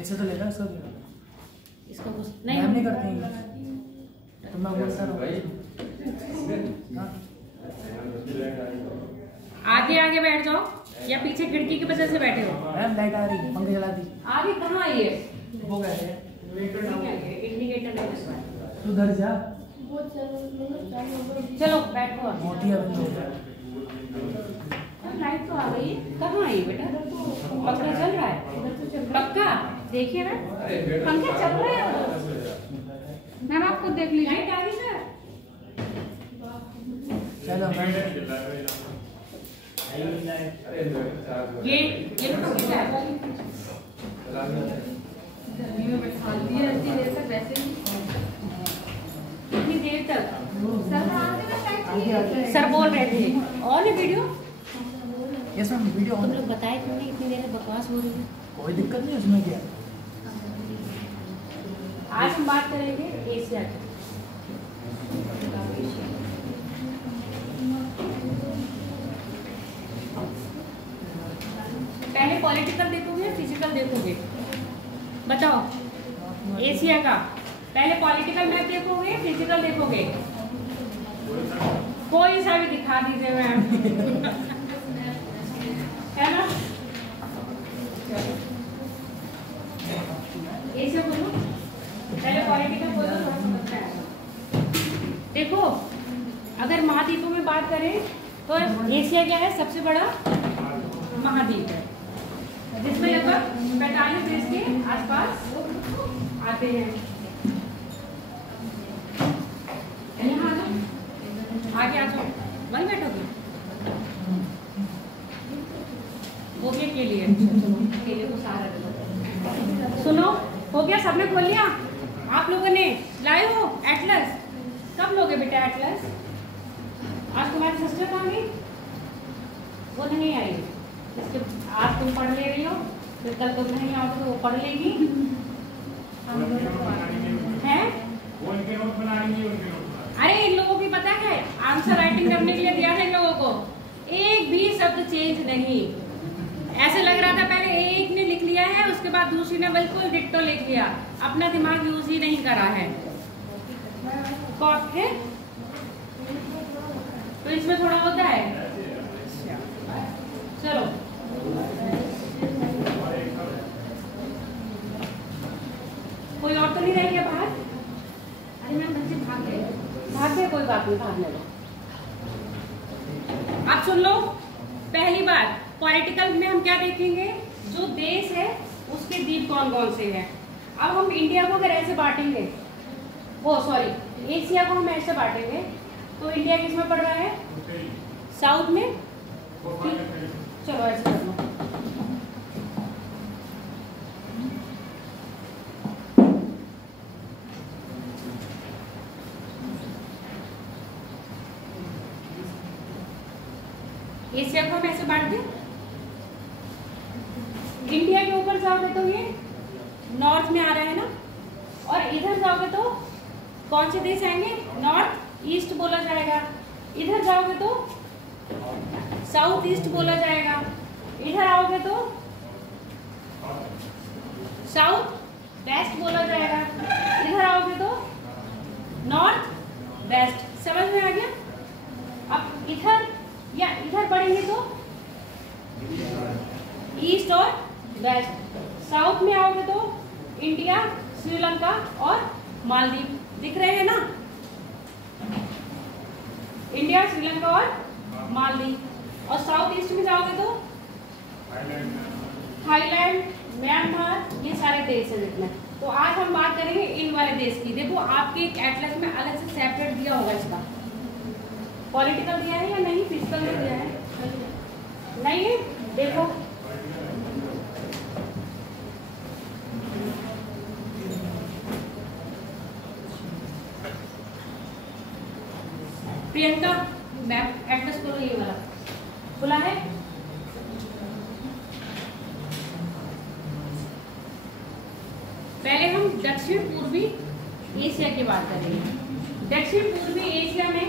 ऐसे तो लेगा सब इसका कुछ नहीं करते हैं तो मैं बोलता रहूँ। आगे आगे बैठ जाओ या पीछे खिड़की की वजह से बैठे हो? मैम लाइट आ रही है, पंखे जला दी। आगे कहाँ आई है? हो गया है इंडिकेटर नहीं लगा। तू उधर जा। चलो बैठो। मोतिया बंद हो गया। लाइट तो आ गई। कहाँ आई बेटा? पंखा चल रहा है पक्का? देखिए ना पंखा चल रहा है। मैम आप खुद देख लीजिए। लाइट आ गई सर। चलो ये तो क्या है? इतनी देर तक सर बोल रहे थे और ये वीडियो यस मैम वीडियो तुम लोग बताए तुमने इतनी देर में बकवास हो रही है। कोई दिक्कत नहीं उसमें क्या। आज हम बात करेंगे एशिया की। पहले पॉलिटिकल देखोगे फिजिकल देखोगे? बताओ एशिया का पहले पॉलिटिकल मैप देखोगे फिजिकल देखोगे? कोई सा भी दिखा दीजिए मैम। है ना? एशिया बोलो पहले पॉलिटिकल बोलो थोड़ा समझ में आएगा। देखो अगर महाद्वीपों में बात करें तो एशिया क्या है? सबसे बड़ा महाद्वीप है जिसमें लगभग 45 देश के आसपास आते हैं। यहाँ आगे आ जाओ। वहीं बैठोगे? हो गया के लिए को सहारा दो। सुनो हो गया? सबने खोल लिया? आप लोगों ने लाए हो एटलस? कब लोगे बेटा एटलस? आज तुम्हारी सिस्टर कहाँ गई? वो नहीं आई। इसके आज तुम पढ़ ले रही हो फिर कल तुम नहीं आओगे तो वो पढ़ लेगी। हैं? अरे इन लोगों की पता है आंसर राइटिंग करने के लिए दिया था इन लोगों को, एक भी शब्द चेंज नहीं। ऐसे लग रहा था पहले एक ने लिख लिया है उसके बाद दूसरी ने बिल्कुल डिट्टो लिख लिया। अपना दिमाग यूज ही नहीं करा है। कॉट है तो इसमें थोड़ा होता है। चलो कोई और तो नहीं रह गया बाहर? अरे मैम बच्चे भाग गए। कोई बात नहीं भाग ले लो। आप सुन लो पहली बात पॉलिटिकल में हम क्या देखेंगे? जो देश है उसके द्वीप कौन कौन से हैं। अब हम इंडिया को अगर ऐसे बांटेंगे, एशिया को हम ऐसे बांटेंगे तो इंडिया किसमें पड़ रहा है? साउथ में। चलो ऐसे कर लो। एशिया को हम ऐसे बांट दें। इंडिया के ऊपर जाओगे तो ये नॉर्थ में आ रहा है ना, और इधर जाओगे तो कौन से देश आएंगे? नॉर्थ ईस्ट बोला जाएगा। इधर जाओगे तो साउथ ईस्ट बोला जाएगा। इधर आओगे तो साउथ वेस्ट बोला जाएगा। इधर आओगे तो नॉर्थ वेस्ट। समझ में आ गया? अब इधर या इधर बढ़ेंगे तो ईस्ट और वेस्ट। साउथ में आओगे तो इंडिया, श्रीलंका और मालदीव दिख रहे हैं ना? इंडिया, श्रीलंका और मालदीव। और साउथ ईस्ट में जाओगे तो थाईलैंड, म्यांमार, ये सारे देश हैं जितने। तो आज हम बात करेंगे इन वाले देश की। देखो आपके एक एटलस में अलग से सेपरेट दिया होगा इसका। पॉलिटिकल दिया है या नहीं? फिजिकल में दिया है? नहीं है? देखो प्रियंका मैप एटलस खोलो। ये वाला खुला है? पहले हम दक्षिण पूर्वी एशिया की बात करेंगे। दक्षिण पूर्वी एशिया में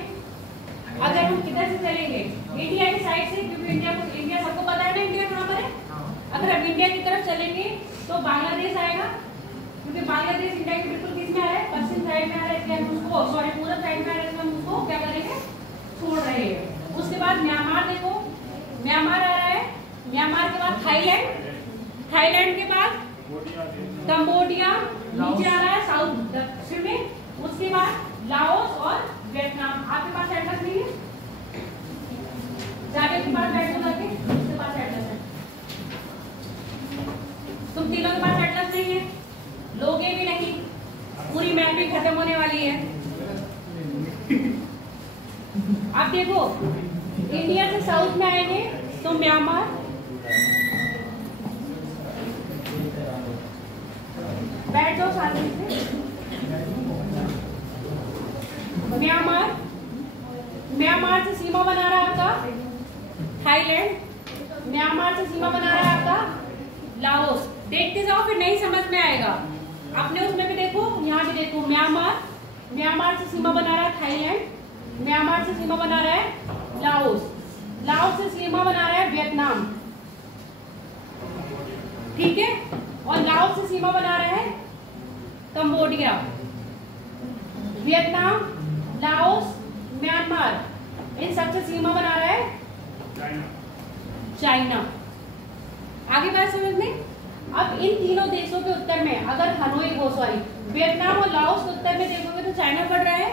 अगर हम किधर से चलेंगे? इंडिया की साइड से, क्योंकि इंडिया सबको पता है ना इंडिया जब इंडिया की तरफ चलेंगे तो बांग्लादेश आएगा, क्योंकि बांग्लादेश इंडिया के बिल्कुल किस में आ रहा है, पश्चिम साइड में आ रहा है, इसलिए हम उसको सॉरी पूरब साइड में आ रहा है, हम उसको क्या करेंगे, छोड़ रहे हैं। उसके बाद म्यांमार, देखो म्यांमार आ रहा है, म्यांमार के बाद थाईलैंड, थाईलैंड के बाद कंबोडिया नीचे आ रहा है साउथ दक्षिण में, उसके बाद लाओस और वियतनाम। आपके पास एटलस नहीं है, जाके के पास बैठो, जाके उसके पास एटलस है, तुम तीनों के पास एटलस नहीं है, लोगे भी नहीं, पूरी मैप भी खत्म होने वाली है। अब देखो इंडिया से साउथ में आएंगे तो म्यांमार, बैठ जाओ शांति से, म्यांमार, म्यांमार से सीमा बना रहा है आपका थाईलैंड, म्यांमार से सीमा बना रहा है आपका लाओस। देखते जाओ फिर नहीं समझ में आएगा, अपने उसमें भी देखो, यहाँ भी देखो, म्यांमार, म्यांमार से सीमा बना रहा है थाईलैंड, म्यांमार से सीमा बना रहा है लाओस, लाओस से सीमा बना रहा है वियतनाम, ठीक है, और लाओस से सीमा बना रहा है कंबोडिया, वियतनाम, लाओस, म्यांमार, इन सबसे सीमा बना रहा है चाइना। आगे बात समझ में। अब इन तीनों देशों के उत्तर में अगर हनोई को सॉरी वियतनाम और लाओस के उत्तर में देखोगे तो चाइना पड़ रहा है।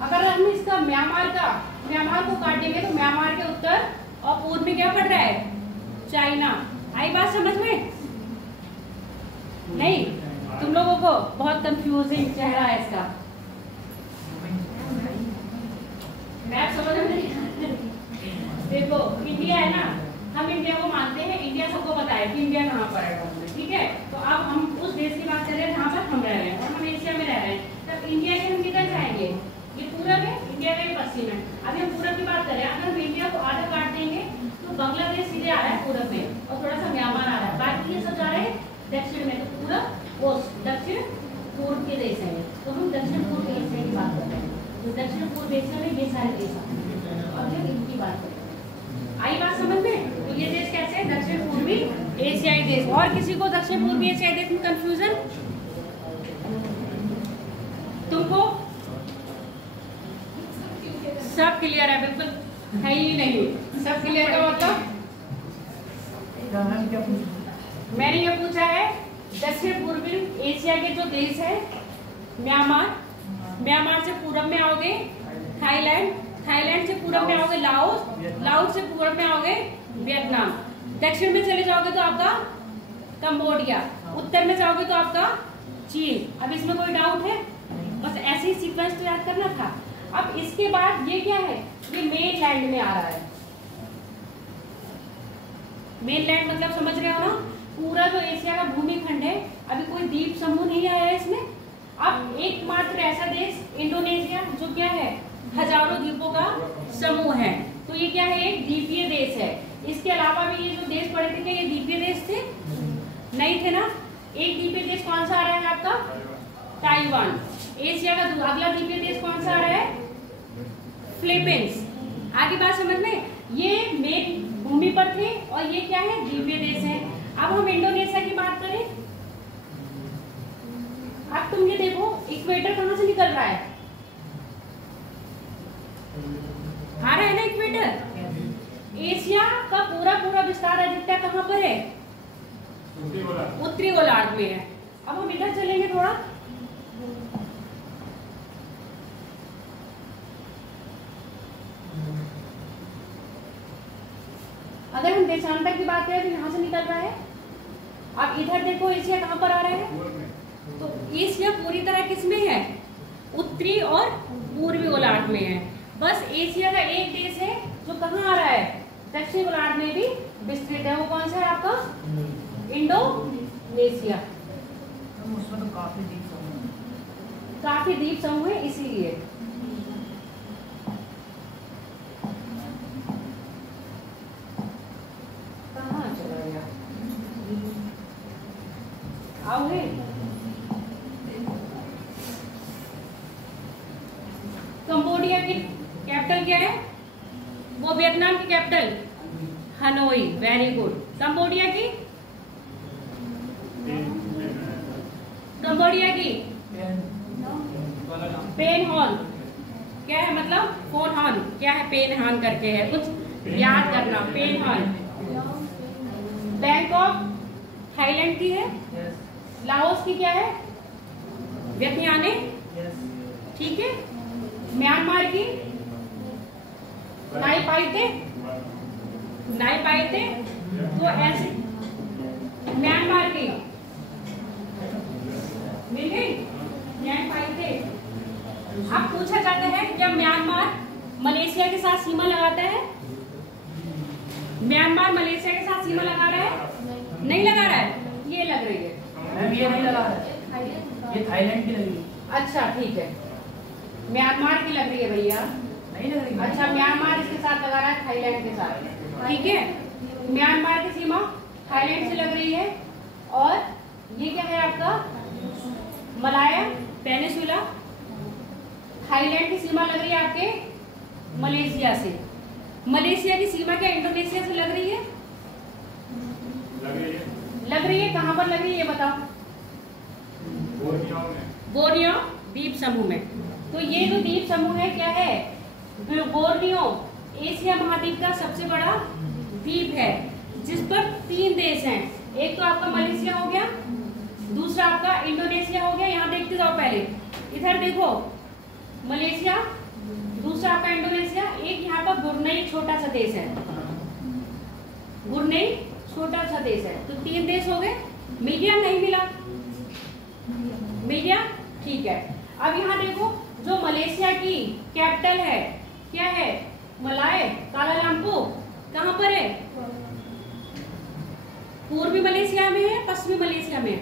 अगर हम इसका म्यांमार को काटेंगे तो म्यांमार के उत्तर और पूर्व में क्या पड़ रहा है, चाइना। आई बात समझ में? नहीं, तुम लोगों को बहुत कंफ्यूजिंग चेहरा है इसका, मैप समझ में नहीं। देखो इंडिया है ना, हम इंडिया को मानते हैं, इंडिया सबको पता है कि इंडिया कहाँ पर है, ठीक है। तो अब हम उस देश की बात कर रहे हैं जहाँ पर हम रह रहे हैं और हम एशिया में रह रहे हैं। तब इंडिया के हम किधर जाएंगे, ये पूरब है, इंडिया का ये पश्चिम है। अभी हम पूरब की बात करें, अगर हम इंडिया को आधा काट देंगे तो बांग्लादेश सीधे आ रहा है पूरब में और थोड़ा सा म्यांमार आ रहा है, बाकी ये सब जा रहे हैं दक्षिण में। तो पूरब और दक्षिण पूर्व के देश है, तो हम दक्षिण पूर्व एशिया की बात कर रहे हैं। तो दक्षिण पूर्व एशिया में ये सारे देश आते हैं और फिर इनकी बात करें। आई बात समझ में? तो ये देश कैसे है, दक्षिण पूर्वी एशियाई देश। और किसी को दक्षिण पूर्वी एशियाई देश में कंफ्यूजन? तुमको सब क्लियर है? बिल्कुल है ही नहीं, सब क्लियर का मतलब मैंने ये पूछा है दक्षिण पूर्वी एशिया के जो देश है, म्यांमार, म्यांमार से पूरब में आओगे थाईलैंड, थाईलैंड से पूरब में आओगे लाओस, लाओस से पूरब में आओगे वियतनाम, दक्षिण में चले जाओगे तो आपका कंबोडिया, उत्तर में जाओगे तो आपका चीन। अब इसमें कोई डाउट है? बस ऐसे ही सीक्वेंस तो याद करना था। अब इसके बाद ये क्या है, ये मेन लैंड में आ रहा है। मेन लैंड मतलब समझ रहे हो ना, पूरा जो एशिया का भूमि खंड है, अभी कोई द्वीप समूह नहीं आया है इसमें। अब एकमात्र ऐसा देश इंडोनेशिया जो क्या है, हजारों द्वीपों का समूह है, तो ये क्या है, एक द्वीपीय देश है। इसके अलावा भी ये जो देश पड़े थे, क्या ये द्वीपीय देश थे? नहीं थे ना। एक द्वीपीय देश कौन सा आ रहा है आपका, ताइवान। एशिया का अगला द्वीपीय देश कौन सा आ रहा है, फिलीपींस। आगे बात समझ में? ये मेन भूमि पर थे और ये क्या है, द्वीपीय देश है। अब हम इंडोनेशिया की बात करें, अब तुम ये देखो इक्वेटर कहां से निकल रहा है, आ रहा है ना इक्वेटर। एशिया का पूरा पूरा विस्तार अधिकता कहां पर है, उत्तरी गोलार्ध में है। अब हम इधर चलेंगे थोड़ा, अगर हम देशांतर की बात करें तो यहां से निकल रहा है। अब इधर देखो एशिया कहां पर आ रहा है, तो एशिया पूरी तरह किसमें है, उत्तरी और पूर्वी गोलार्ध में है। बस एशिया का एक देश है जो कहाँ आ रहा है, दक्षिण गोलार्ध में भी विस्तृत है। वो कौन सा है आपका, इंडोनेशिया। उसमें तो काफी द्वीप समूह है इसीलिए। कहाँ चला गया, आओ है। कंबोडिया की कैपिटल क्या है, वो वियतनाम की capital Hanoi, very good. Cambodia की कंबोडिया की पेन हॉन क्या है, मतलब फोन हॉन क्या है, पेन हॉन करके है, कुछ याद करना, पेन हॉन। बैंकॉक थाईलैंड की है। लाओस की क्या है, वियतनाम, ठीक है। म्यांमार की नाई पाइते, तो ऐसे म्यांमार की मिल गई, नाई पाइते। अब पूछा जाता है क्या म्यांमार मलेशिया के साथ सीमा लगाता है? म्यांमार मलेशिया के साथ सीमा लगा रहा है? नहीं लगा रहा है, ये लग रही है मैम, ये नहीं लगा रहा है, ये थाईलैंड की लगी। अच्छा ठीक है, म्यांमार की लग रही है भैया, नहीं लग रही। अच्छा म्यांमार इसके साथ लगा रहा है, थाईलैंड के साथ, ठीक है। म्यांमार की सीमा थाईलैंड से लग रही है, और ये क्या है आपका मलाया पेनिनसुला। थाईलैंड की सीमा लग रही है आपके मलेशिया से। मलेशिया की सीमा क्या इंडोनेशिया से लग रही है? लग रही है, कहाँ पर लग रही है ये बताओ? बोर्नियो द्वीप समूह में। तो ये जो द्वीप समूह है क्या है, बोर्नियो एशिया महाद्वीप का सबसे बड़ा द्वीप है, जिस पर 3 देश हैं। एक तो आपका मलेशिया हो गया, दूसरा आपका इंडोनेशिया हो गया। यहाँ देखते जाओ, पहले इधर देखो मलेशिया, दूसरा आपका इंडोनेशिया, एक यहाँ पर ब्रुनेई छोटा सा देश है, ब्रुनेई छोटा सा देश है। तो 3 देश हो गए। मिल गया नहीं मिला? मिल गया, ठीक है। अब यहाँ देखो जो मलेशिया की कैपिटल है क्या है, मलाए कालालंपुर, कहाँ पर है? पूर्वी मलेशिया में है, पश्चिमी मलेशिया में है?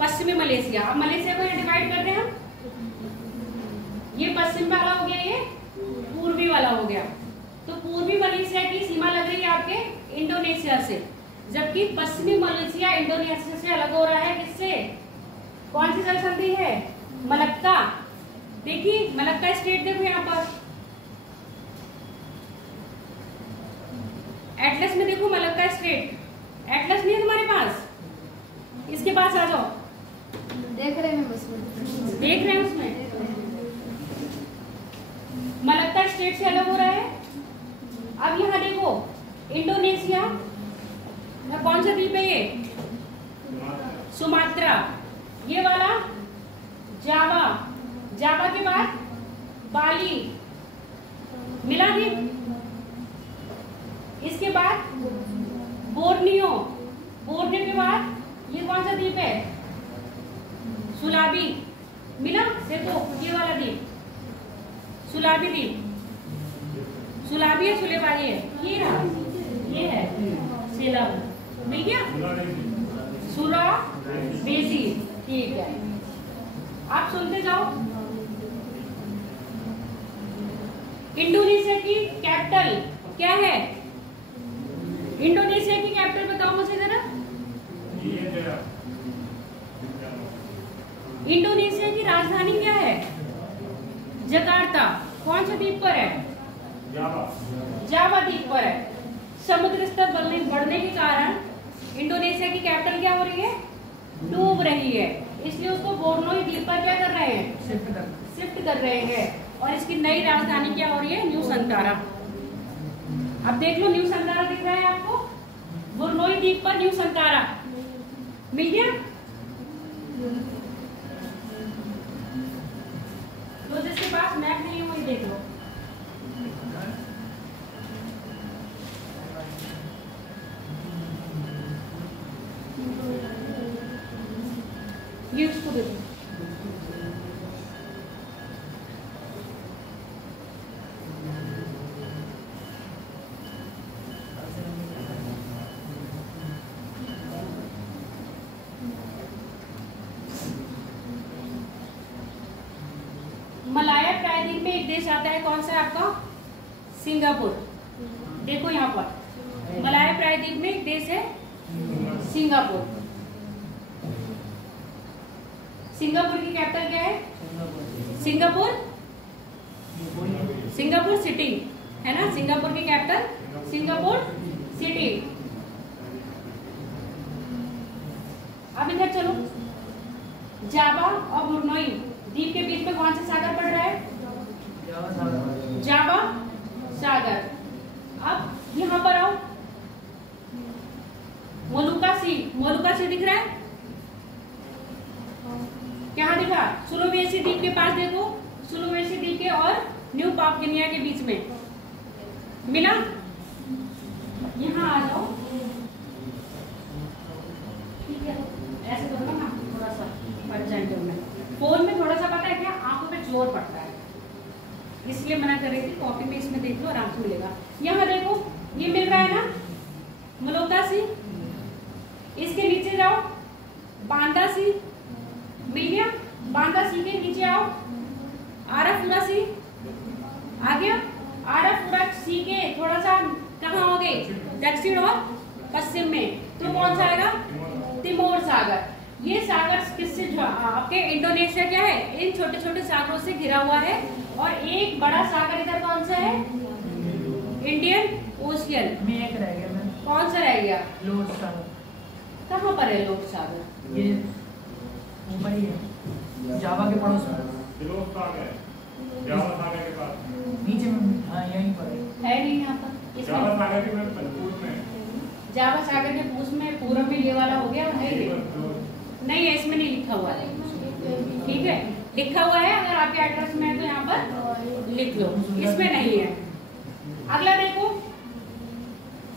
पश्चिमी मलेशिया। अब मलेशिया को डिवाइड कर रहे हैं हम, ये पश्चिम वाला हो गया, ये पूर्वी वाला हो गया। तो पूर्वी मलेशिया की सीमा लग रही है आपके इंडोनेशिया से, जबकि पश्चिमी मलेशिया इंडोनेशिया से अलग हो रहा है। किससे? कौन सी जल संधि है? मलक्का। देखिए मलक्का स्टेट देखो यहाँ पर एटलस में, देखो मलक्का स्टेट। एटलस नहीं है तुम्हारे पास? इसके पास आ जाओ, देख रहे हैं उसमें, देख रहे हैं उसमें मलक्का स्टेट से अलग हो रहा है। अब यहाँ देखो इंडोनेशिया कौन सा द्वीप है ये? सुमात्रा। ये वाला जावा, जावा के बाद बाली, मिला द्वीप। इसके बाद बोर्नियो, बोर्नियो के बाद ये कौन सा द्वीप है? सुलाबी, मिला? देखो ये वाला द्वीप सुलाबी द्वीप, सुलाबी है सुलेबानी है, ये रहा, ये है सेलाब, मिल गया? सुलावेसी, ठीक है। आप सुनते जाओ। इंडोनेशिया की कैपिटल क्या है? इंडोनेशिया की कैपिटल बताओ मुझे जरा। इंडोनेशिया की राजधानी क्या है? जकार्ता। कौन से द्वीप पर है? जावा द्वीप पर है। समुद्र स्तर बढ़ने के कारण इंडोनेशिया की कैपिटल क्या हो रही है? डूब रही है, इसलिए उसको बोर्नियो द्वीप पर क्या कर रहे हैं? शिफ्ट कर रहे हैं। और इसकी नई राजधानी क्या हो रही है? न्यू संतारा। अब देख लो, न्यू संतारा दिख रहा है आपको? बोर्नियो द्वीप पर न्यू संतारा, मिल गया? तो जिसके पास मैप नहीं है वही देख लो। ये उसको दे दो। मलाया प्रायद्वीप में एक देश आता है, कौन सा है आपका? सिंगापुर। देखो यहाँ पर मलाया प्रायद्वीप में एक देश है सिंगापुर। सिंगापुर की कैपिटल क्या है? सिंगापुर, सिंगापुर सिटी है ना? सिंगापुर की कैपिटल सिंगापुर सिटी। अब इधर चलो, जावा और बुरनोई द्वीप के बीच में कौन सा सागर पड़ रहा है? जावा सागर। अब यहाँ पर आओ, मोलुका सी दिख रहा है? क्या दिखा? सुलोवेसी द्वीप के पास देखो, सुलोवेसी द्वीप के और न्यू पापुआ के बीच में मिला। यहाँ आ जाओ, ठीक है, ऐसे करो ना, थोड़ा सा बढ़ जाएंगे मैं। फोन में थोड़ा सा पता है क्या, आंखों पे जोर पड़ता है, इसलिए मना कर रही थी। कॉपी में इसमें देख लो, आराम से मिलेगा। यहाँ देखो, ये मिल रहा है ना, मलोका सी। इसके नीचे जाओ, बांदा सी मिल गया। बांदा सी के नीचे आओ, आराफुरा सी आ गया। आराफुरा सी के थोड़ा सा कहाँ हो गए? दक्षिण और पश्चिम में, तो कौन सा आएगा? तिमोर सागर। ये सागर किससे, आपके इंडोनेशिया क्या है, इन छोटे छोटे सागरों से घिरा हुआ है। और एक बड़ा सागर इधर कौन सा है? इंडियन ओशियन में एक रह गया मैं। कौन सा रह गया? लोट सागर। कहाँ पर है लोट सागर? ये ऊपर ही है, जावा के पड़ोस में। लोट सागर है, जावा सागर के पास नीचे में, हाँ यहीं पर है नहीं यहाँ पर। जावा सागर के पूर्व में, जावा सागर के पूर्व में ये वाला हो गया, है ये? नहीं है, इसमें नहीं लिखा हुआ है। ठीक है, लिखा हुआ है, अगर आपके एड्रेस में है तो यहाँ पर लिख लो, इसमें नहीं है। अगला देखो,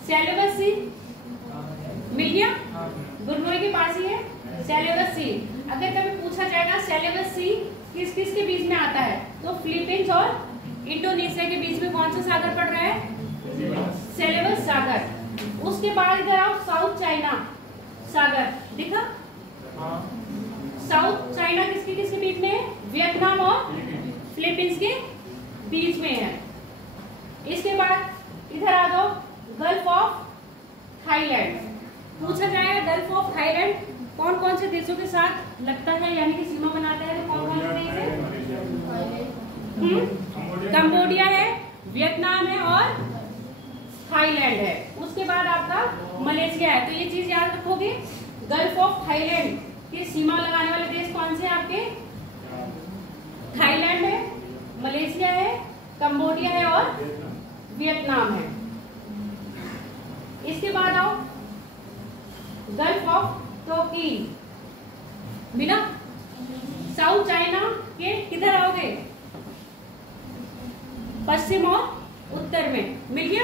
सेलेबस सी मिल गया, गुरनोई के पास ही है सेलेबस सी। अगर कभी पूछा जाएगा सेलेबस सी किस किस के बीच में आता है, तो फिलीपींस और इंडोनेशिया के बीच में कौन सा सागर पड़ रहा है? सेलेबस सागर। उसके बाद इधर आओ, साउथ चाइना सागर दिखा? साउथ चाइना किसके बीच में है? वियतनाम और फिलीपींस के बीच में है। इसके बाद इधर आ जाओ, गल्फ ऑफ थाईलैंड। पूछा जाएगा गल्फ ऑफ थाईलैंड कौन कौन से देशों के साथ लगता है, यानी कि सीमा बनाता है, तो कौन कौन से देश है? कंबोडिया है, वियतनाम है और थाईलैंड है। उसके बाद आपका मलेशिया है। तो ये चीज याद रखोगे, गल्फ ऑफ थाईलैंड की सीमा लगाने वाले देश कौन से हैं आपके? थाईलैंड है, मलेशिया है, कंबोडिया है और वियतनाम है। इसके बाद आओ, गल्फ ऑफ टोकी मिला। साउथ चाइना के किधर आओगे? पश्चिम और उत्तर में मिल गया।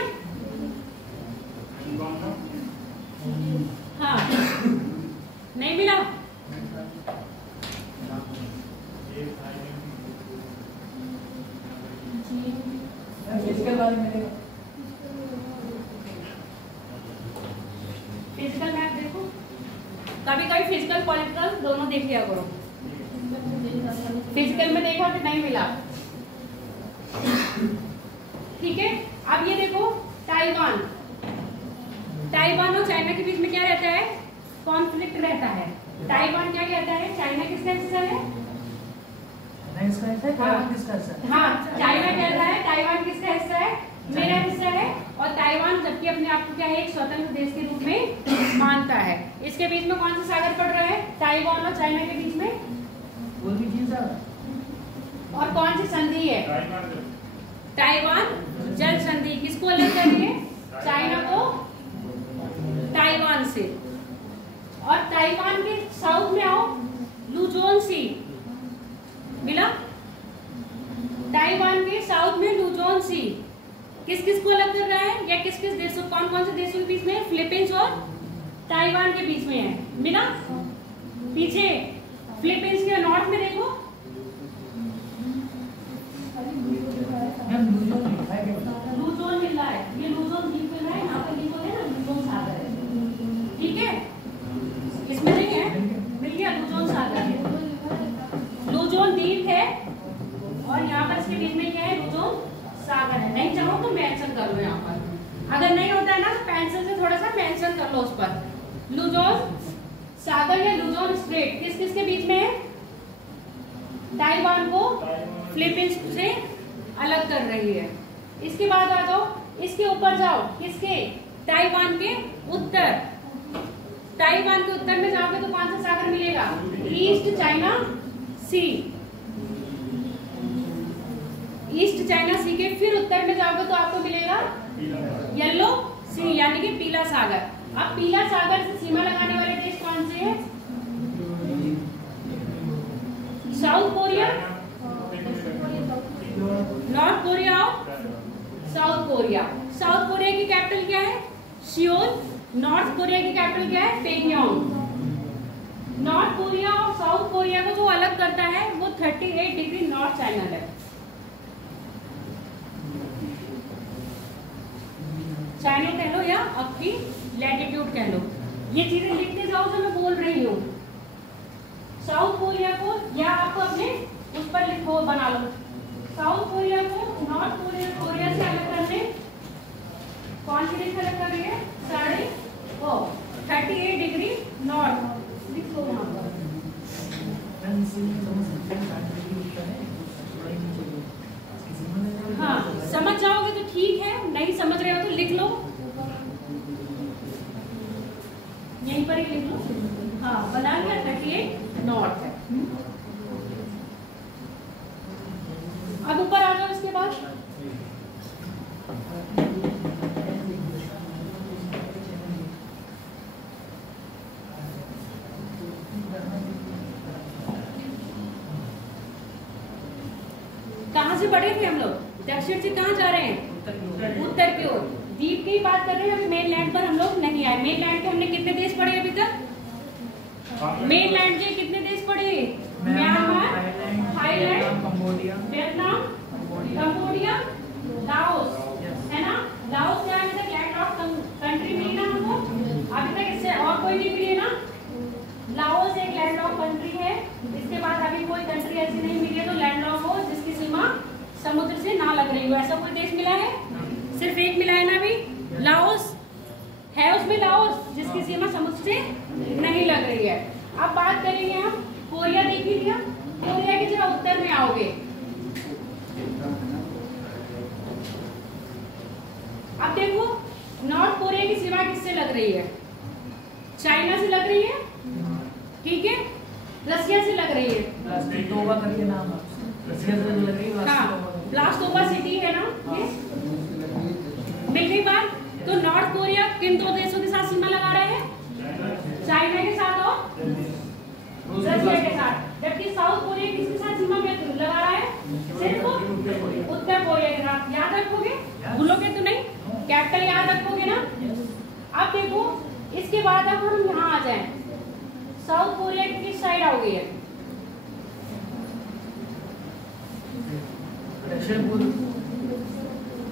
हाँ, नहीं मिला? फिजिकल बारे में देखो, फिजिकल मैप देखो, कभी कभी फिजिकल पॉलिटिकल दोनों देख लिया करो। फिजिकल में देखा कि नहीं मिला, ठीक है। अब ये देखो, ताइवान और चाइना के बीच में क्या रहता है? कॉन्फ्लिक्ट रहता है। ताइवान क्या कहता है? चाइना किसका हिस्सा है? इसका हिस्सा है, ताइवान किसका हिस्सा है? हाँ, चाइना कहता है ताइवान किसका हिस्सा है? मेरा हिस्सा है। और ताइवान जबकि अपने आप को क्या है, एक स्वतंत्र देश के रूप में मानता है। इसके बीच में कौन सा सागर पड़ रहा है? ताइवान और चाइना के बीच में कोई भी चीज है। और कौन सी संधि है? ताइवान जल संधि। किसको अलग कर रही है? चाइना को ताइवान से। और ताइवान के साउथ में आओ, लुजोन सी मिला। ताइवान के साउथ में लुजोन सी किस किस को अलग कर रहा है, या किस किस देशों, कौन कौन से देशों के बीच में? फिलीपींस और ताइवान के बीच में है। मिला? पीछे फिलीपींस के नॉर्थ में देखो, लुजोन मिल रहा है। ये लुजोन द्वीप मिल रहा है, यहाँ पे लिखो है ना, लुजोन सागर है। ठीक है, इसमें नहीं है, मिल गया लुजोन सागर। लुजोन द्वीप है और यहाँ पर इसके बीच में क्या है? लुजोन सागर है। नहीं चाहो तो मेंशन कर लो यहाँ पर, अगर नहीं होता है ना तो पेंसिल से थोड़ा सा मेंशन कर लो उस पर। लुजोन सागर या लुजोन स्ट्रेट किस किस के बीच में है? ताइवान को फिलीपींस से अलग कर रही है। इसके बाद आ जाओ, इसके ऊपर जाओ, किसके? ताइवान के उत्तर ताइवान के उत्तर में जाओगे तो कौन सा सागर मिलेगा? ईस्ट चाइना सी। ईस्ट चाइना सी के फिर उत्तर में जाओगे तो आपको मिलेगा येलो सी, यानी कि पीला सागर। अब पीला सागर से सीमा लगाने वाले देश कौन से हैं? साउथ कोरिया, नॉर्थ कोरिया और साउथ कोरिया। साउथ कोरिया की कैपिटल क्या है? सियोल। नॉर्थ कोरिया की कैपिटल क्या है? पेंगयांग। नॉर्थ कोरिया और साउथ कोरिया को जो अलग करता है वो 38 डिग्री नॉर्थ चाइना है। चाइना कह लो या आपकी लैटिट्यूड कह लो, ये चीजें लिखते जाओ जो मैं बोल रही हूँ। साउथ कोरिया को या आप अपने उस पर लिखो, बना लो। साउथ कोरिया को नॉर्थ कोरिया से अलग करने कौन सी रेखा अलग कर रही है? 38 डिग्री नॉर्थ लिखो वहां पर। हाँ, समझ जाओगे तो ठीक है, नहीं समझ रहे हो तो लिख लो, यहीं पर ही लिख लो। हाँ, बना लिया 38 नॉर्थ है। अब ऊपर आ जाओ। इसके बाद कहां से बढ़े थे हम लोग? दक्षिण से कहां जा रहे हैं? उत्तर की ओर। द्वीप की बात कर रहे हैं, अभी मेन लैंड पर हम लोग नहीं आए। मेन लैंड के हमने कितने देश पढ़े अभी तक? मेन लैंड के कितने देश पढ़े? Myanmar, Thailand, Vietnam, Cambodia, Laos, है ना? लाओस क्या है? लैंड ऑफ कंट्री मिली ना हमको अभी तक, इससे और कोई नहीं मिली ना? लाओस एक लैंड ऑफ कंट्री है। इसके बाद अभी कोई कंट्री ऐसी नहीं मिली है तो लैंड ऑफ हो जिसकी सीमा समुद्र से ना लग रही हो। ऐसा कोई देश मिला है? सिर्फ एक मिला है ना अभी, लाओस है। उसमें लाओस जिसकी सीमा समुद्र से नहीं लग रही है। अब बात करेंगे हम कोरिया। देख लिया, कोरिया के जरा उत्तर में आओगे। अब देखो, नॉर्थ कोरिया की सीमा किससे लग रही है? चाइना से लग रही है, ठीक है, रसिया से लग रही है। करके नाम रसिया से लग रही है। हाँ, ब्लास्तोवा सिटी है ना ये। मिल गई बात। तो नॉर्थ कोरिया किन दो देशों के साथ सीमा लगा रहे हैं? चाइना के साथ और रसिया के साथ। जबकि साउथ कोरिया किसके साथ सीमा लगा रहा है? सिर्फ उत्तर कोरिया के साथ। याद रखोगे? भूलोगे तो नहीं? कैपिटल याद रखोगे ना? अब देखो, इसके बाद अब हम यहाँ आ जाए। साउथ कोरिया की किस साइड आओगे?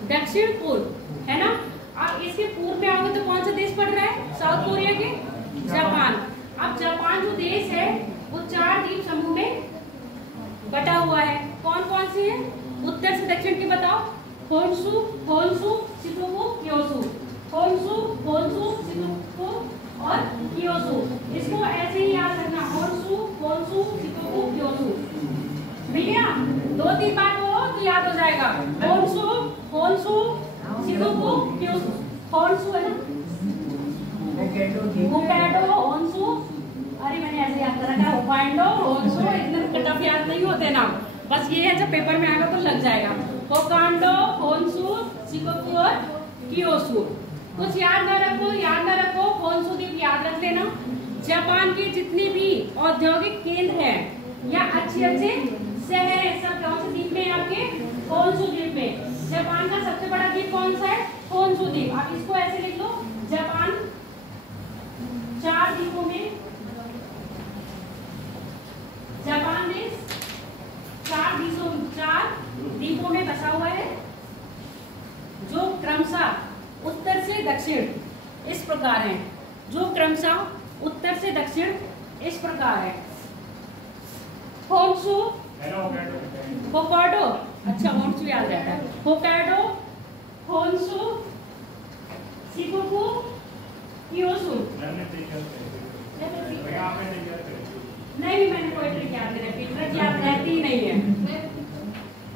दक्षिण पूर्व, है ना? अब इसके पूर्व में आओगे तो कौन सा देश पड़ रहा है साउथ कोरिया के? जापान। अब जापान जो देश है वो 4 द्वीप समूह में बटा हुआ है। कौन कौन से हैं? उत्तर से दक्षिण के बताओ। Honshu, Honshu, Shikoku, Kyushu. Honshu, Honshu, Shikoku और क्योसु। इसको ऐसे ही याद रखना, होन्शु, होन्शु, शिकोकु, क्योसु। भैया 2-3 बार बोलो तो याद हो जाएगा। Honshu, Honshu, Shikoku, Kyushu. Honshu है ना? Hokkaido, Honshu. अरे मैंने ऐसे याद कर रखा, होक्काइडो, होन्शु। इतने टफ याद नहीं होते ना, बस ये है जब पेपर में आएगा तो लग जाएगा। होक्काइडो, होन्शु, शिकोकु और क्योसु। कुछ याद ना रखो, याद ना रखो, होन्शु द्वीप याद रख लेना। जापान के जितने भी औद्योगिक केंद्र हैं या अच्छे शहर है, सब कौन से द्वीप में? आपके होन्शु द्वीप में। जापान का सबसे बड़ा द्वीप कौन सा है? होन्शु द्वीप। आप इसको ऐसे लिख लो, जापान 4 द्वीपों में, जापान देश 4 द्वीपों में बसा हुआ है, जो क्रमशः उत्तर से दक्षिण इस प्रकार है। जो क्रमशः उत्तर से दक्षिण इस प्रकार है। होन्शु, होक्काइडो, अच्छा होन्शु याद रहता है। Hokkaido, Honshu, Shikoku, Kyushu. नहीं, मैंने कोई ट्रिक याद नहीं रखी, ट्रिक याद रहती ही नहीं है,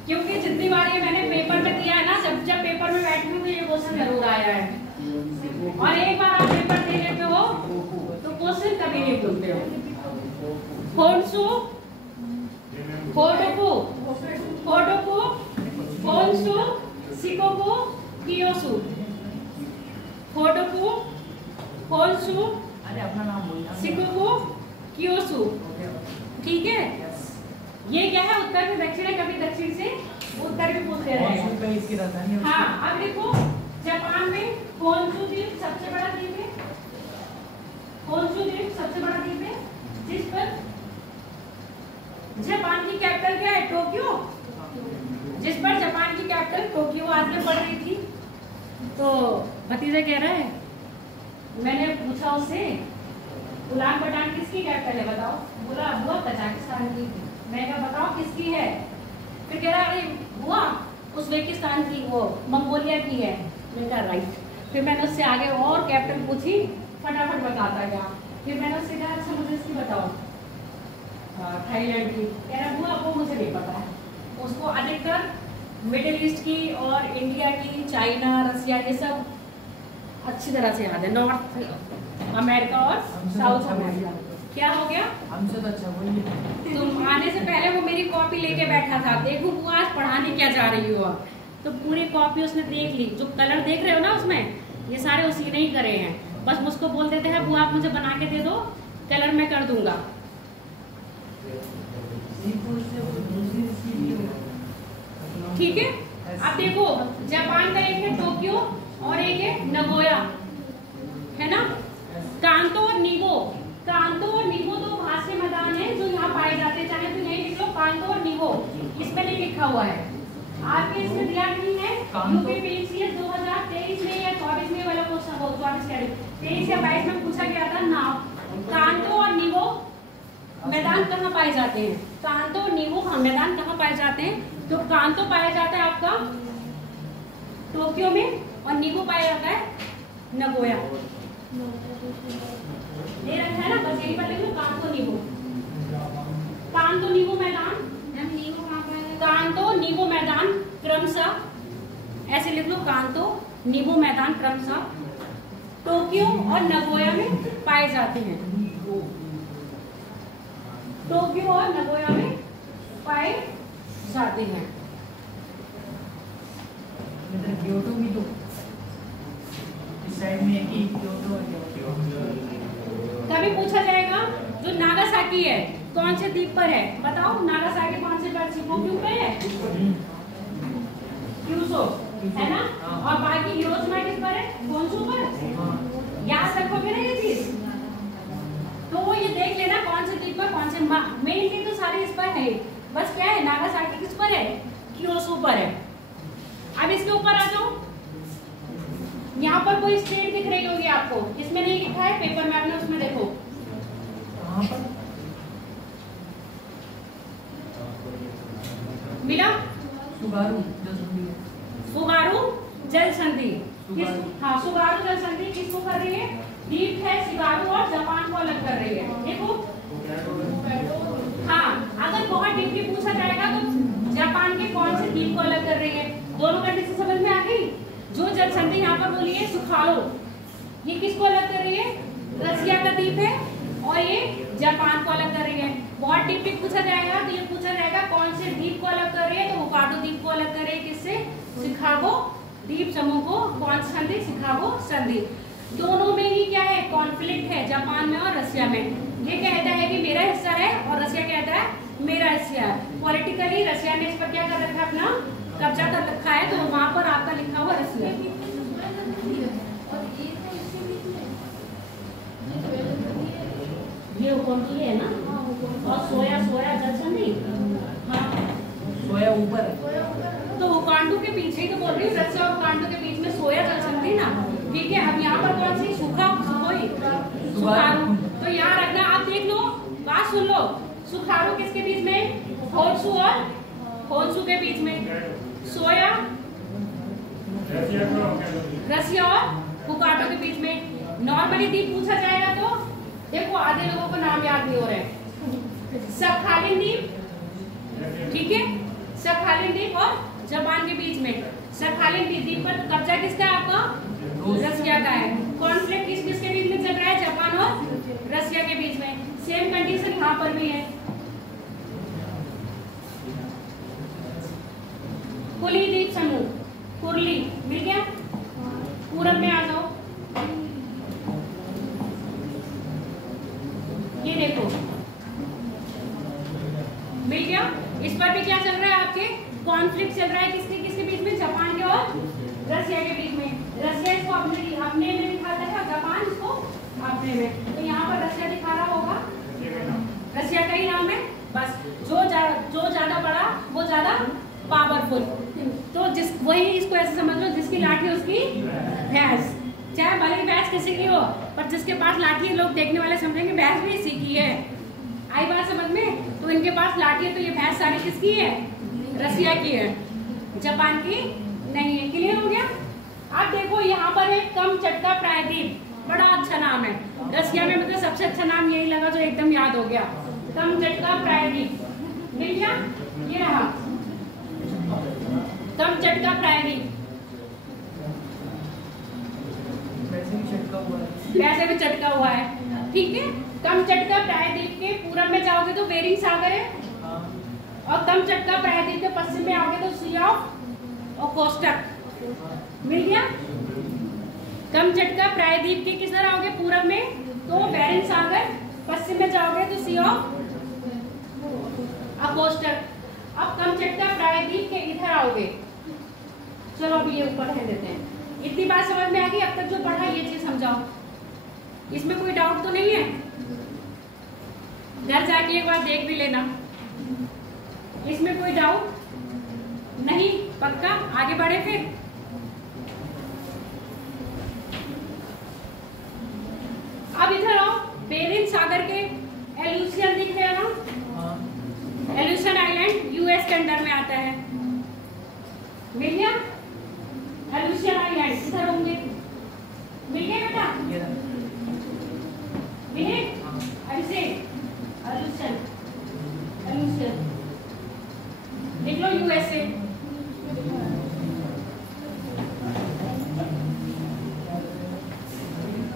क्योंकि जितनी बार ये मैंने पेपर में दिया है ना, जब पेपर में बैठी हूँ तो ये क्वेश्चन जरूर आया है। और एक बार आप पेपर दे लेते हो तो होन्सु, होडोकु, होडोकु, होन्सु, शिकोकु, कियोसु, होडोकु, होन्सु, अरे अपना नाम बोलना। शिकोकु, कियोसु। ठीक है, ये क्या है? उत्तर से दक्षिण है, कभी दक्षिण से उत्तर भी पूछ ले रहे हैं। इसकी राजधानी है। हाँ, अब देखो जापान में होन्सु द्वीप सबसे बड़ा द्वीप है। होन्सु द्वीप सबसे बड़ा द्वीप है, जिस पर जापान की कैपिटल क्या है? टोक्यो। जिस पर जापान की कैपिटल टोक्यो आज में पड़ रही थी। तो भतीजा कह रहा है, मैंने पूछा उससे उलान बटान किसकी कैपिटल है बताओ? बोला बुआ कजाकिस्तान की। मैं कहा बताओ किसकी है? फिर कह रहा अरे बुआ उज़्बेकिस्तान की, वो मंगोलिया की है। मैंने कहा राइट। फिर मैंने उससे आगे और कैपिटल पूछी, फटाफट बताता गया। फिर मैंने उससे कहा अच्छा मुझे इसकी बताओ, थाईलैंड की। कह रहा बुआ वो मुझे नहीं पता है। उसको अधिकतर मिडिल ईस्ट की और इंडिया की, चाइना, रसिया, ये सब अच्छी तरह से याद है। नॉर्थ अमेरिका और साउथ अमेरिका। क्या हो गया? हमसे तो अच्छा वही। तुम आने से पहले वो मेरी कॉपी लेके बैठा था, देखो बुआ आज पढ़ाने क्या जा रही हो। तो पूरी कॉपी उसने देख ली। जो कलर देख रहे हो ना उसमें, ये सारे उसी ने ही करे हैं। बस मुझको बोल देते हैं बुआ आप मुझे बना के दे दो, कलर मैं कर दूंगा। ठीक है, अब देखो जापान का एक है टोक्यो और एक है नगोया, है ना? कांतो और नीबो। कांतो और नीबो दो भाषा मैदान है जो यहाँ पाए जाते हैं। चाहे तो यही लिख लो कांतो और नीबो, इसमें नहीं लिखा हुआ है आपके, इसमें दिया नहीं है। यूपी पीसीएस 2023 में या 24 में वाला क्वेश्चन हो, 23 या 22 में पूछा गया था ना, कांतो और नीबो मैदान कहाँ पाए जाते हैं? कांतो और नीबो मैदान कहाँ पाए जाते हैं? तो कांतो पाया जाता है आपका टोक्यो में और नीबो पाया जाता है नगोया। दे रखा है ना, बस यही पर लिख लो कांतो नीबो। कांतो नीबो मैदान, नींबू कहाँ पाया? कांतो नीबो मैदान क्रमशः ऐसे लिख लो, कांतो नीबो मैदान क्रमशः टोक्यो और नगोया में पाए जाते हैं। टोक्यो और नगोया में पाए जाते हैं। क्योटो भी तो इस साइड में एक ही क्योटो है। कभी पूछा जाएगा जो नागासाकी है कौन से द्वीप पर है? बताओ नागासाकी कौन से पर? शिकोक्यू पे है, क्यूशो है ना? और बाकी हिरोशिमा किस पर है? होन्शु पर। याद रखोगे ना ये चीज, तो ये देख लेना कौन से द्वीप पर कौन से। मेनली तो सारे इस पर है, बस क्या है नागासाकी किस पर है? क्यूशो पर है। अब इसके ऊपर आ जाओ, यहाँ पर कोई स्टेट दिख रही होगी आपको, इसमें नहीं लिखा है पेपर में आपने, उसमें देखो मिला सुगारू जल संधि। सुगारू जल संधि। हाँ, सुगारू जल संधि किसको कर रही है? द्वीप है सिगारू और जापान को अलग कर रही है। देखो हाँ, अगर बहुत डीपली पूछा जाएगा तो जापान के कौन से द्वीप को अलग कर रही है? दोनों कंडीशन समझ में आ गई? जो जल संधि यहाँ पर बोली है सुखालो, ये किसको अलग कर रही है? रसिया का द्वीप है और ये जापान को अलग कर रही है। बहुत डीपली पूछा जाएगा तो ये पूछा जाएगा कौन से द्वीप को अलग कर रही है? तो होक्काइडो द्वीप को अलग कर रही है। किससे? शिकागो द्वीप समूह को। कौन सी संधि? शिकागो संधि। दोनों में ही क्या है? कॉन्फ्लिक्ट है, जापान में और रसिया में। ये कहता है कि मेरा हिस्सा है और रसिया कहता है मेरा हिस्सा है। पॉलिटिकली रसिया ने इस पर क्या कर रखा है? अपना कब्जा कर रखा है, तो वहां पर आपका लिखा हुआ रसिया। ये हुक्म की है ना, और सोया सोया जल संधि। हाँ, सोया ऊपर है तो होक्काइडो के पीछे ही तो बोल रही हूँ, रसिया और होक्काइडो के बीच में सोया जल संधि ना। ठीक है, अब यहाँ पर कौन सी? सूखा सुखारू। तो यहाँ रखना, आप देख लो, बात सुन लो। सुखारू किसके बीच में? होन्शु और होन्शु के बीच में। सोया रसिया और होक्काइडो के बीच में। नॉर्मली द्वीप पूछा जाएगा तो देखो आधे लोगों को नाम याद नहीं हो रहे। सखालिन द्वीप, ठीक है, सखालिन द्वीप और जापान के बीच में। सखालिन द्वीप पर कब्जा किसका है? आपका रसिया का है। कॉन्फ्लिक्ट किस किसके बीच में चल रहा है? जापान और रसिया के बीच में। सेम कंडीशन यहाँ यहाँ पर भी है। कुली द्वीप समूह, कुरली मिल गया। पूरब में आ जाओ, ये देखो मिल गया। इस पर भी क्या चल रहा है आपके, कॉन्फ्लिक्ट चल रहा है किसके किसके बीच में, जापान के और रसिया के बीच में। रसिया इसको अपने में दिखाता है और जापान इसको अपने में। तो यहाँ पर रसिया दिखा रहा होगा, रसिया का ही नाम है बस। जो ज्यादा बड़ा वो ज्यादा पावरफुल। तो वही इसको ऐसे समझ लो, जिसकी लाठी उसकी भैंस। चाहे भले ही भैंस किसी की हो, पर जिसके पास लाठी है, लोग देखने वाले समझेंगे भैंस भी इसी की है। आई बात समझ में? तो इनके पास लाठी है, तो ये भैंस सारी किसकी है, रसिया की है, जापान की नहीं है। क्लियर हो गया? आप देखो यहाँ पर है कमचटका प्रायद्वीप, बड़ा अच्छा नाम है। रसिया में मतलब सबसे अच्छा नाम यही लगा जो एकदम याद हो गया, कमचटका प्रायद्वीप। मिल गया? ये रहा कमचटका प्रायद्वीप। वैसे भी चटका हुआ है, ठीक है। कमचटका प्रायद्वीप के पूरब में जाओगे तो बेरिंग सागर है, और कमचटका प्रायद्वीप के पश्चिम में आओगे तो सी ऑफ ओखोत्स्क। मिल गया? कमचटका प्रायद्वीप के किधर आओगे, पूरब में तो बेरिंग सागर, पश्चिम में जाओगे तो सी ऑफ ओखोत्स्क। अब कमचटका प्रायद्वीप के इधर आओगे, चलो अभी ये ऊपर रह देते हैं। इतनी बात समझ में आ गई? अब तक जो पढ़ा ये चीज समझाओ, इसमें कोई डाउट तो नहीं है? घर जाके एक बार देख भी लेना, इसमें कोई डाउट नहीं? पक्का? आगे बढ़े फिर। अब इधर आओ, बेरिंग सागर के एल्यूसियन दिख रहे हैं ना, एल्यूसियन आइलैंड यूएस के अंडर में आता है। मिल गया? एल्यूसियन आइलैंड इधर होंगे। मिल गया बेटा? मिले? एल्यूसियन लिख लो, यूएसए।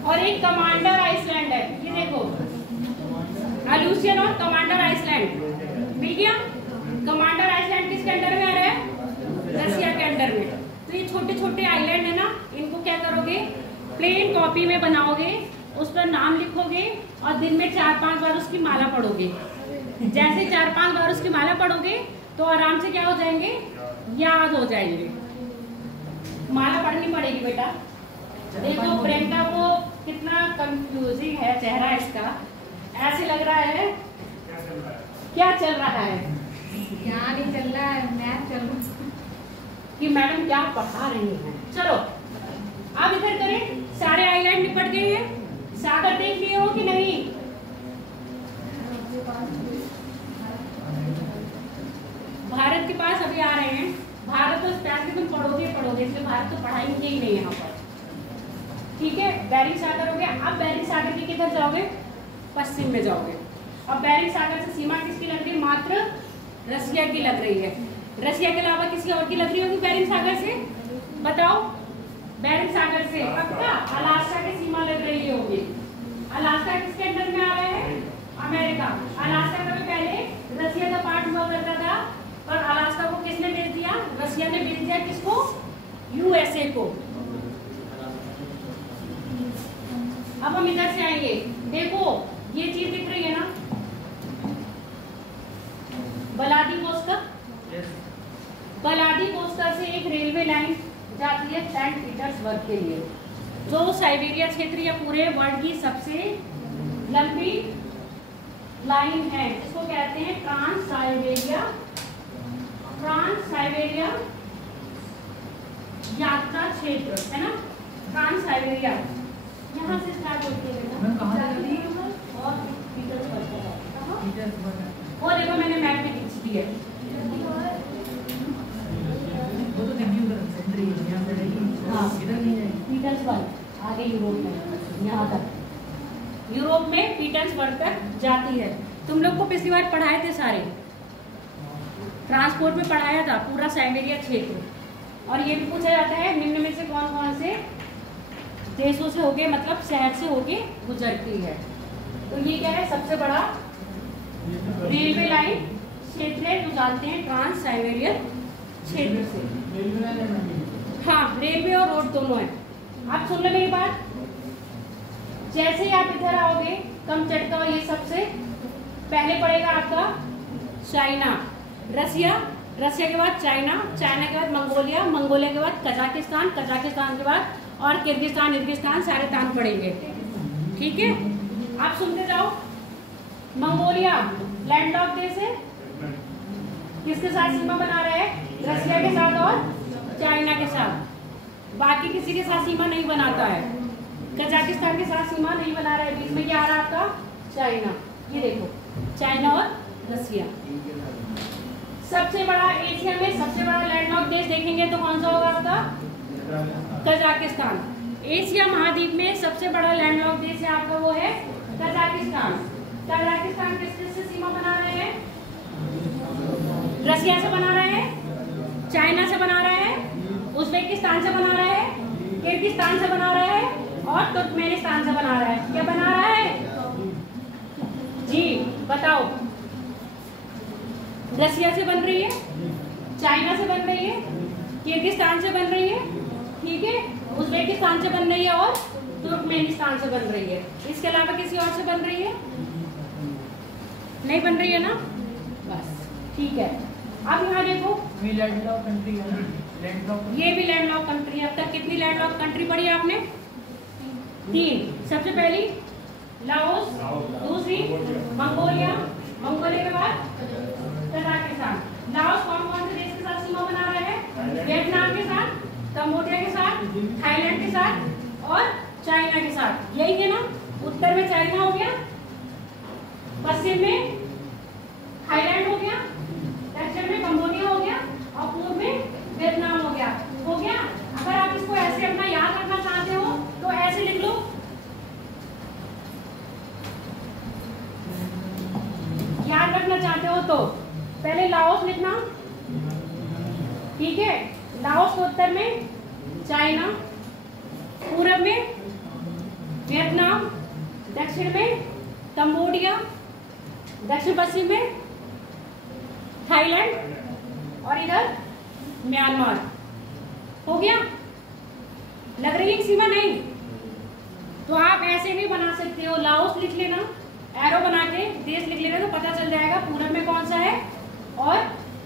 और एक कमांडर आइसलैंड है, ये देखो, एल्यूसियन और कमांडर आइसलैंड। मिल गया? कमांडर आइसलैंड किसके अंडर में आ रहा है, रसिया के अंडर में। तो ये छोटे छोटे आइलैंड है ना, इनको क्या करोगे, प्लेन कॉपी में बनाओगे, उस पर नाम लिखोगे और दिन में 4-5 बार उसकी माला पढ़ोगे। जैसे 4-5 बार उसकी माला पढ़ोगे तो आराम से क्या हो जाएंगे, याद हो जाएंगे। माला पढ़नी पड़ेगी बेटा। देखो प्रियंका को कितना कंफ्यूजिंग है चेहरा इसका, ऐसे लग रहा है क्या चल रहा है, क्या नहीं चल रहा है, मैथ चल रहा है कि मैडम क्या पढ़ा रही हैं। चलो अब इधर करें, सारे आइलैंड निपट गए हैं। सागर देख लिए हो कि नहीं? भारत के पास अभी आ रहे हैं। भारत तो स्पेशली तुम पढ़ोगे, इसलिए भारत तो पढ़ाएंगे ही नहीं यहाँ पर, ठीक है। बेरिंग सागर हो गया। अब बेरिंग सागर के किधर जाओगे, पश्चिम में जाओगे। अब बेरिंग सागर से सीमा किसकी लग रही है, मात्र रसिया की लग रही है। रसिया के अलावा किसी और की लग रही होगी बेरिंग सागर से, बताओ? बेरिंग सागर से पक्का अलास्का की सीमा लग रही होगी। अलास्का किसके अंडर में आ रहा है, अमेरिका। अलास्का का भी पहले रसिया का पार्ट हुआ करता था, और अलास्का को किसने बेच दिया, रसिया ने बेच दिया किसको, यूएसए को। अब हम इधर से आएंगे, देखो ये चीज दिख रही है ना, व्लादिवोस्तोक। व्लादिवोस्तोक से एक रेलवे लाइन जाती है सेंट पीटर्सबर्ग के लिए, जो साइबेरिया क्षेत्र या पूरे वर्ल्ड की सबसे लंबी लाइन है। इसको कहते हैं ट्रांस साइबेरिया यात्रा क्षेत्र, है ना। ट्रांस साइबेरिया यहाँ से स्टार्ट होती है और पीटर्सबर्ग तक। वो देखो मैंने मैप में खींच दी है, हाँ पीटर्सबर्ग आगे यूरोप में, यहाँ तक यूरोप में पीटर्सबर्ग तक जाती है। तुम लोग को पिछली बार पढ़ाए थे सारे, ट्रांसपोर्ट में पढ़ाया था पूरा साइबेरिया क्षेत्र। और ये भी पूछा जाता है निम्न में से कौन कौन से देशों से होके, मतलब शहर से होके गुजरती है। तो ये क्या है, सबसे बड़ा रेलवे लाइन क्षेत्र है जो जानते हैं ट्रांस साइबेरियन क्षेत्र से। हाँ, रेलवे और रोड दोनों है। आप सुन लो मेरी बात। जैसे ही आप इधर आओगे कमचटका, ये सबसे पहले पड़ेगा आपका चाइना, रसिया, रसिया के बाद चाइना, चाइना के बाद मंगोलिया, मंगोलिया के बाद कजाकिस्तान, कजाकिस्तान के बाद और किर्गिस्तान सारे तान पड़ेंगे। ठीक है, आप सुनते जाओ। मंगोलिया लैंडलॉक देश है, किसके साथ सीमा बना रहा है? रसिया के साथ और चाइना के साथ। बाकी किसी के साथ सीमा नहीं बनाता है। कजाकिस्तान के साथ सीमा नहीं बना रहा है। बीच में क्या आ रहा है आपका? चाइना। ये देखो, चाइना और रसिया। सबसे बड़ा एशिया में सबसे बड़ा लैंडलॉक देश देखेंगे तो कौन सा होगा आपका? कजाकिस्तान। एशिया महाद्वीप में सबसे बड़ा लैंडलॉक देश है आपका, वो है कजाकिस्तान। कजाकिस्तान किससे सीमा बना रहे हैं? रसिया से बना रहे हैं, चाइना से बना रहे हैं, उज्बेकिस्तान से बना रहे हैं, किर्गिस्तान से बना रहा है और तुर्कमेनिस्तान से बना रहा है। क्या बना रहा है जी? बताओ। रसिया से बन रही है, चाइना से बन रही है, किर्गिस्तान से बन रही है, ठीक है, उज्बेकिस्तान से बन रही है और तुर्कमेनिस्तान से बन रही है। इसके अलावा किसी और से बन रही है? नहीं बन रही है ना? बस ठीक है। अब यहाँ देखो, ये लैंडलॉक कंट्री है ना, लैंडलॉक। ये भी लैंडलॉक कंट्री है। अब तक कितनी लैंडलॉक कंट्री पढ़ी आपने? 3। सबसे पहली लाओस, दूसरी मंगोलिया, मंगोलिया के बाद कजाकिस्तान। लाओस कौन कौन से देश के साथ सीमा बना रहा है? वियतनाम के साथ, कंबोडिया के साथ, थाईलैंड के साथ और चाइना के साथ। यही है ना? उत्तर में चाइना हो गया, पश्चिम में थाईलैंड हो गया, दक्षिण में कंबोडिया हो गया और पूर्व में वियतनाम हो गया। हो गया। अगर आप इसको ऐसे अपना याद रखना चाहते हो तो ऐसे लिख लो। याद रखना चाहते हो तो पहले लाओस लिखना, ठीक है। लाओस के उत्तर में चाइना, पूर्व में वियतनाम, दक्षिण में कंबोडिया, दक्षिण पश्चिम में थाईलैंड और इधर म्यांमार। हो गया? लग रही है सीमा? नहीं तो आप ऐसे भी बना सकते हो। लाओस लिख लेना, एरो बना के देश लिख लेना तो पता चल जाएगा पूर्व में कौन सा है और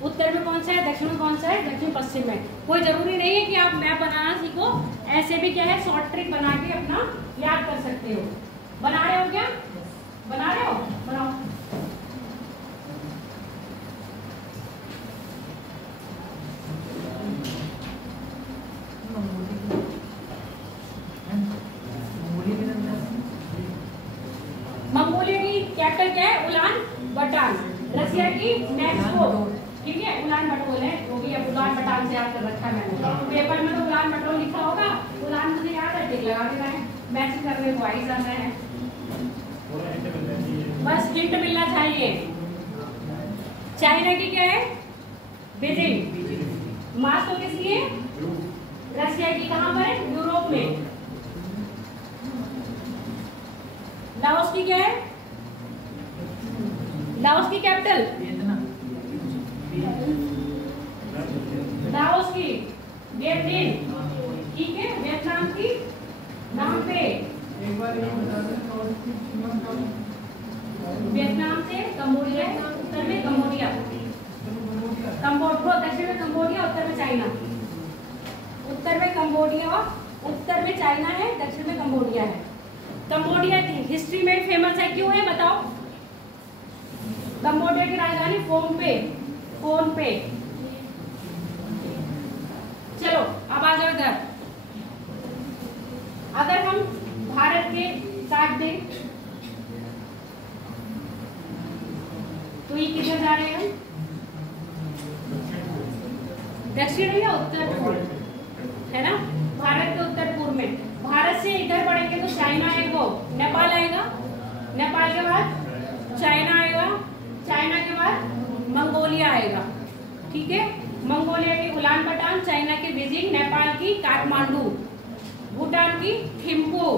उत्तर में कौन सा है, दक्षिण में कौन सा है, दक्षिण पश्चिम में। कोई जरूरी नहीं है कि आप मैप बनाना सीखो, ऐसे भी क्या है शॉर्ट ट्रिक बना के अपना याद कर सकते हो। बना रहे हो क्या? बना रहे हो? बनाओ। मंगोलिया की कैपिटल क्या है? उलान बटान। रसिया की मॉस्को, ठीक है। उलान बटोल है, वो भी अब उलान बटान से याद कर रखा है मैंने। पेपर में तो उलान बटोल लिखा होगा, उलान मुझे याद है, टिक लगा देना है। मैसेज करने को आई जाना है, बस हिंट मिलना चाहिए। चाइना की क्या है? बीजिंग। मॉस्को किसकी है? रसिया की। कहाँ पर है? यूरोप में। लाओस की क्या है? लाओस की कैपिटल? लाओस की वियतनाम, ठीक है। वियतनाम की नाम पे एक बार ये बता दें, वियतनाम से कंबोडिया, उत्तर में कंबोडिया, दक्षिण में कंबोडिया, उत्तर में चाइना। उत्तर में कंबोडिया, उत्तर में चाइना है, दक्षिण में कंबोडिया है। कंबोडिया की हिस्ट्री में फेमस है, क्यों है बताओ? कंबोडिया की राजधानी फोम पे। चलो अब आ जाओ इधर। अगर हम भारत के काट दें तो ये किधर जा रहे हैं? दक्षिण या उत्तर पूर्व, है ना? भारत के उत्तर पूर्व में। भारत से इधर बढ़ेंगे तो चाइना आएगा, नेपाल आएगा, नेपाल के बाद चाइना आएगा, चाइना के बाद मंगोलिया आएगा, ठीक है। मंगोलिया की उलान बटान, चाइना की बीजिंग, नेपाल की काठमांडू, भूटान की थिम्पू।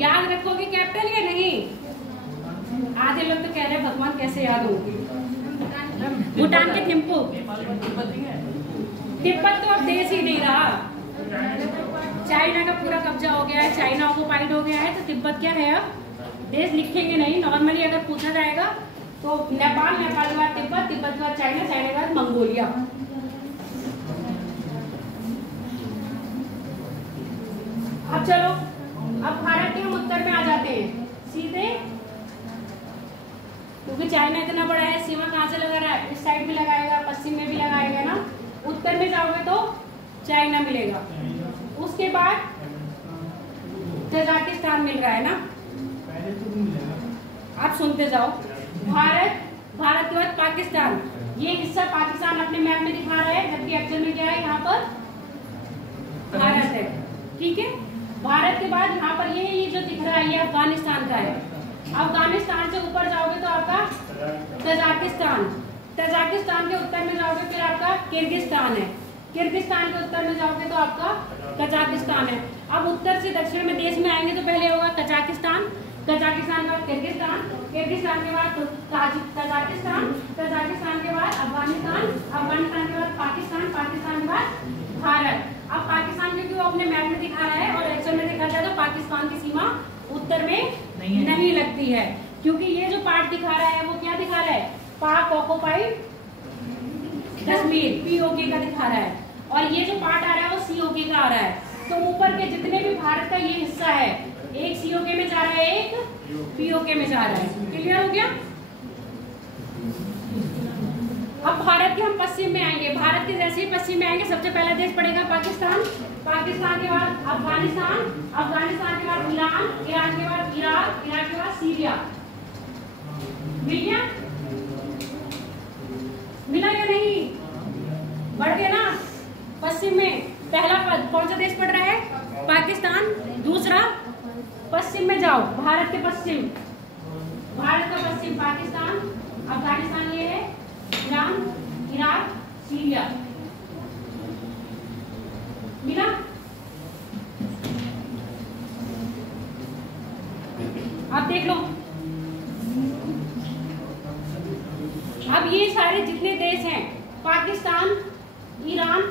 याद रखोगे कैपिटल या नहीं? आधे लोग तो कह अरे भगवान कैसे याद होगी। भूटान के थिम्पू, नेपाल में तिब्बत नहीं है। तिब्बत तो अब देश ही नहीं रहा, चाइना का पूरा कब्जा हो गया है, चाइना ऑक्युपाइड हो गया है, तो तिब्बत क्या है अब देश लिखेंगे नहीं। नॉर्मली अगर पूछा जाएगा तो नेपाल, नेपाल के बाद तिब्बत, तिब्बत के बाद चाइना, चाइना के बाद मंगोलिया। अब चलो, अब भारत के हम उत्तर में आ जाते हैं सीधे, क्योंकि चाइना इतना बड़ा है, सीमा कहाँ से लगा रहा है, इस साइड भी लगाएगा, पश्चिम में भी लगाएगा ना। उत्तर में जाओगे तो चाइना मिलेगा, उसके बाद तजाकिस्तान मिल रहा है ना। आप सुनते जाओ, भारत, भारत के बाद पाकिस्तान, ये हिस्सा पाकिस्तान अपने मैप में दिखा रहा है, जबकि एक्चुअल में क्या है, यहाँ पर भारत है, ठीक है। भारत के बाद यहाँ पर ये जो दिख रहा है ये अफगानिस्तान का है। अफगानिस्तान से ऊपर जाओगे तो आपका तजाकिस्तान, तजाकिस्तान के उत्तर में जाओगे फिर आपका किर्गिस्तान है, किर्गिस्तान के उत्तर में जाओगे तो आपका कजाकिस्तान है। अब उत्तर से दक्षिण में देश में आएंगे तो पहले होगा कजाकिस्तान, कजाकिस्तान के बाद किर्गिस्तान, किर्गिस्तान के बाद तजाकिस्तान, तजाकिस्तान के बाद अफगानिस्तान, अफगानिस्तान के बाद पाकिस्तान, पाकिस्तान के बाद भारत। अब पाकिस्तान क्योंकि वो अपने मैप में दिखा रहा है और एक्चुअल में देखा जाए तो पाकिस्तान की सीमा उत्तर में नहीं लगती है, क्योंकि ये जो पार्ट दिखा रहा है वो क्या दिखा रहा है, पाक ऑक्युपाइड कश्मीर, पीओके का दिखा रहा है, और ये जो पार्ट आ रहा है वो सीओके का आ रहा है। तो ऊपर के जितने भी भारत का ये हिस्सा है, एक सीओके में जा रहा है, एक पीओके में जा रहा है। क्लियर हो गया। अब भारत के हम पश्चिम में आएंगे, भारत के जैसे ही पश्चिम में आएंगे सबसे पहला देश पड़ेगा पाकिस्तान, पाकिस्तान के बाद अफगानिस्तान, अफगानिस्तान के बाद ईरान, ईरान के बाद इराक, इराक के बाद सीरिया। मिल गया, मिला या नहीं, बढ़ गया ना। पश्चिम में पहला पद कौन सा देश पड़ रहा है, पाकिस्तान, दूसरा पश्चिम में जाओ, भारत के पश्चिम, भारत का पश्चिम पाकिस्तान, अफगानिस्तान ये है, ईरान, इराक, सीरिया। मिला। आप देख लो, अब ये सारे जितने देश हैं, पाकिस्तान, ईरान,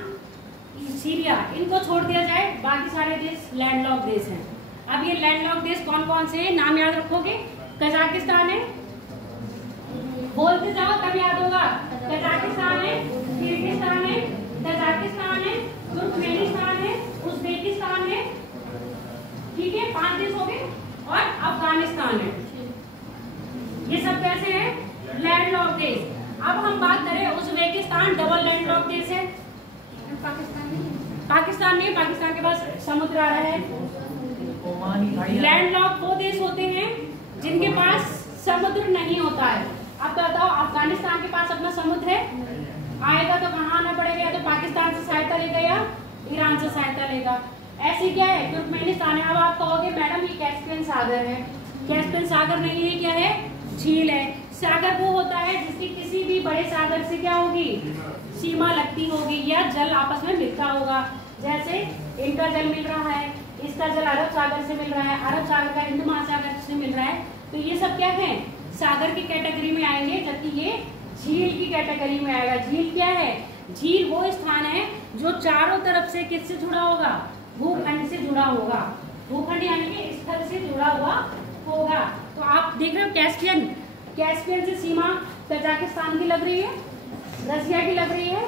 सीरिया, इनको छोड़ दिया जाए, बाकी सारे देश लैंडलॉक देश हैं। अब ये लैंडलॉक देश कौन कौन से हैं, नाम याद रखोगे। कजाकिस्तान है, बोलते जाओ तब याद होगा। कजाकिस्तान है, किर्गिस्तान है, तजाकिस्तान है, तुर्कमेनिस्तान है, उज्बेकिस्तान है, ठीक है, 5 देश हो गए, और अफगानिस्तान है। ये सब कैसे हैं, लैंडलॉक देश। अब हम बात करें उज्बेकिस्तान, डबल लैंडलॉक देश है। पाकिस्तान नहीं, पाकिस्तान के पास समुद्र आ रहा है। लैंडलॉक वो देश होते हैं जिनके पास समुद्र नहीं होता है। अब तो बताओ, अफगानिस्तान के पास अपना समुद्र है, आएगा तो कहाँ आना पड़ेगा, या तो पाकिस्तान से सहायता लेगा या ईरान से सहायता लेगा। ऐसी क्या है, तुर्कमेनिस्तान है। अब आप कहोगे मैडम ये कैस्पियन सागर है, कैस्पियन सागर नहीं है, क्या है, झील है। सागर वो होता है जिसकी किसी भी बड़े सागर से क्या होगी, सीमा लगती होगी, या जल आपस में मिलता होगा। जैसे इनका जल मिल रहा है, इसका जल अरब सागर से मिल रहा है, अरब सागर का हिंद महासागर से मिल रहा है, तो ये सब क्या है, सागर की कैटेगरी में आएंगे, जबकि ये झील की कैटेगरी में आएगा। झील क्या है, झील वो स्थान है जो चारों तरफ से किससे जुड़ा होगा, भूखंड से जुड़ा होगा, भूखंड यानी कि स्थल से जुड़ा हुआ होगा। तो आप देख रहे हो कैस्पियन, कैस्पियन से सीमा कजाकिस्तान की लग रही है, रसिया की लग रही है,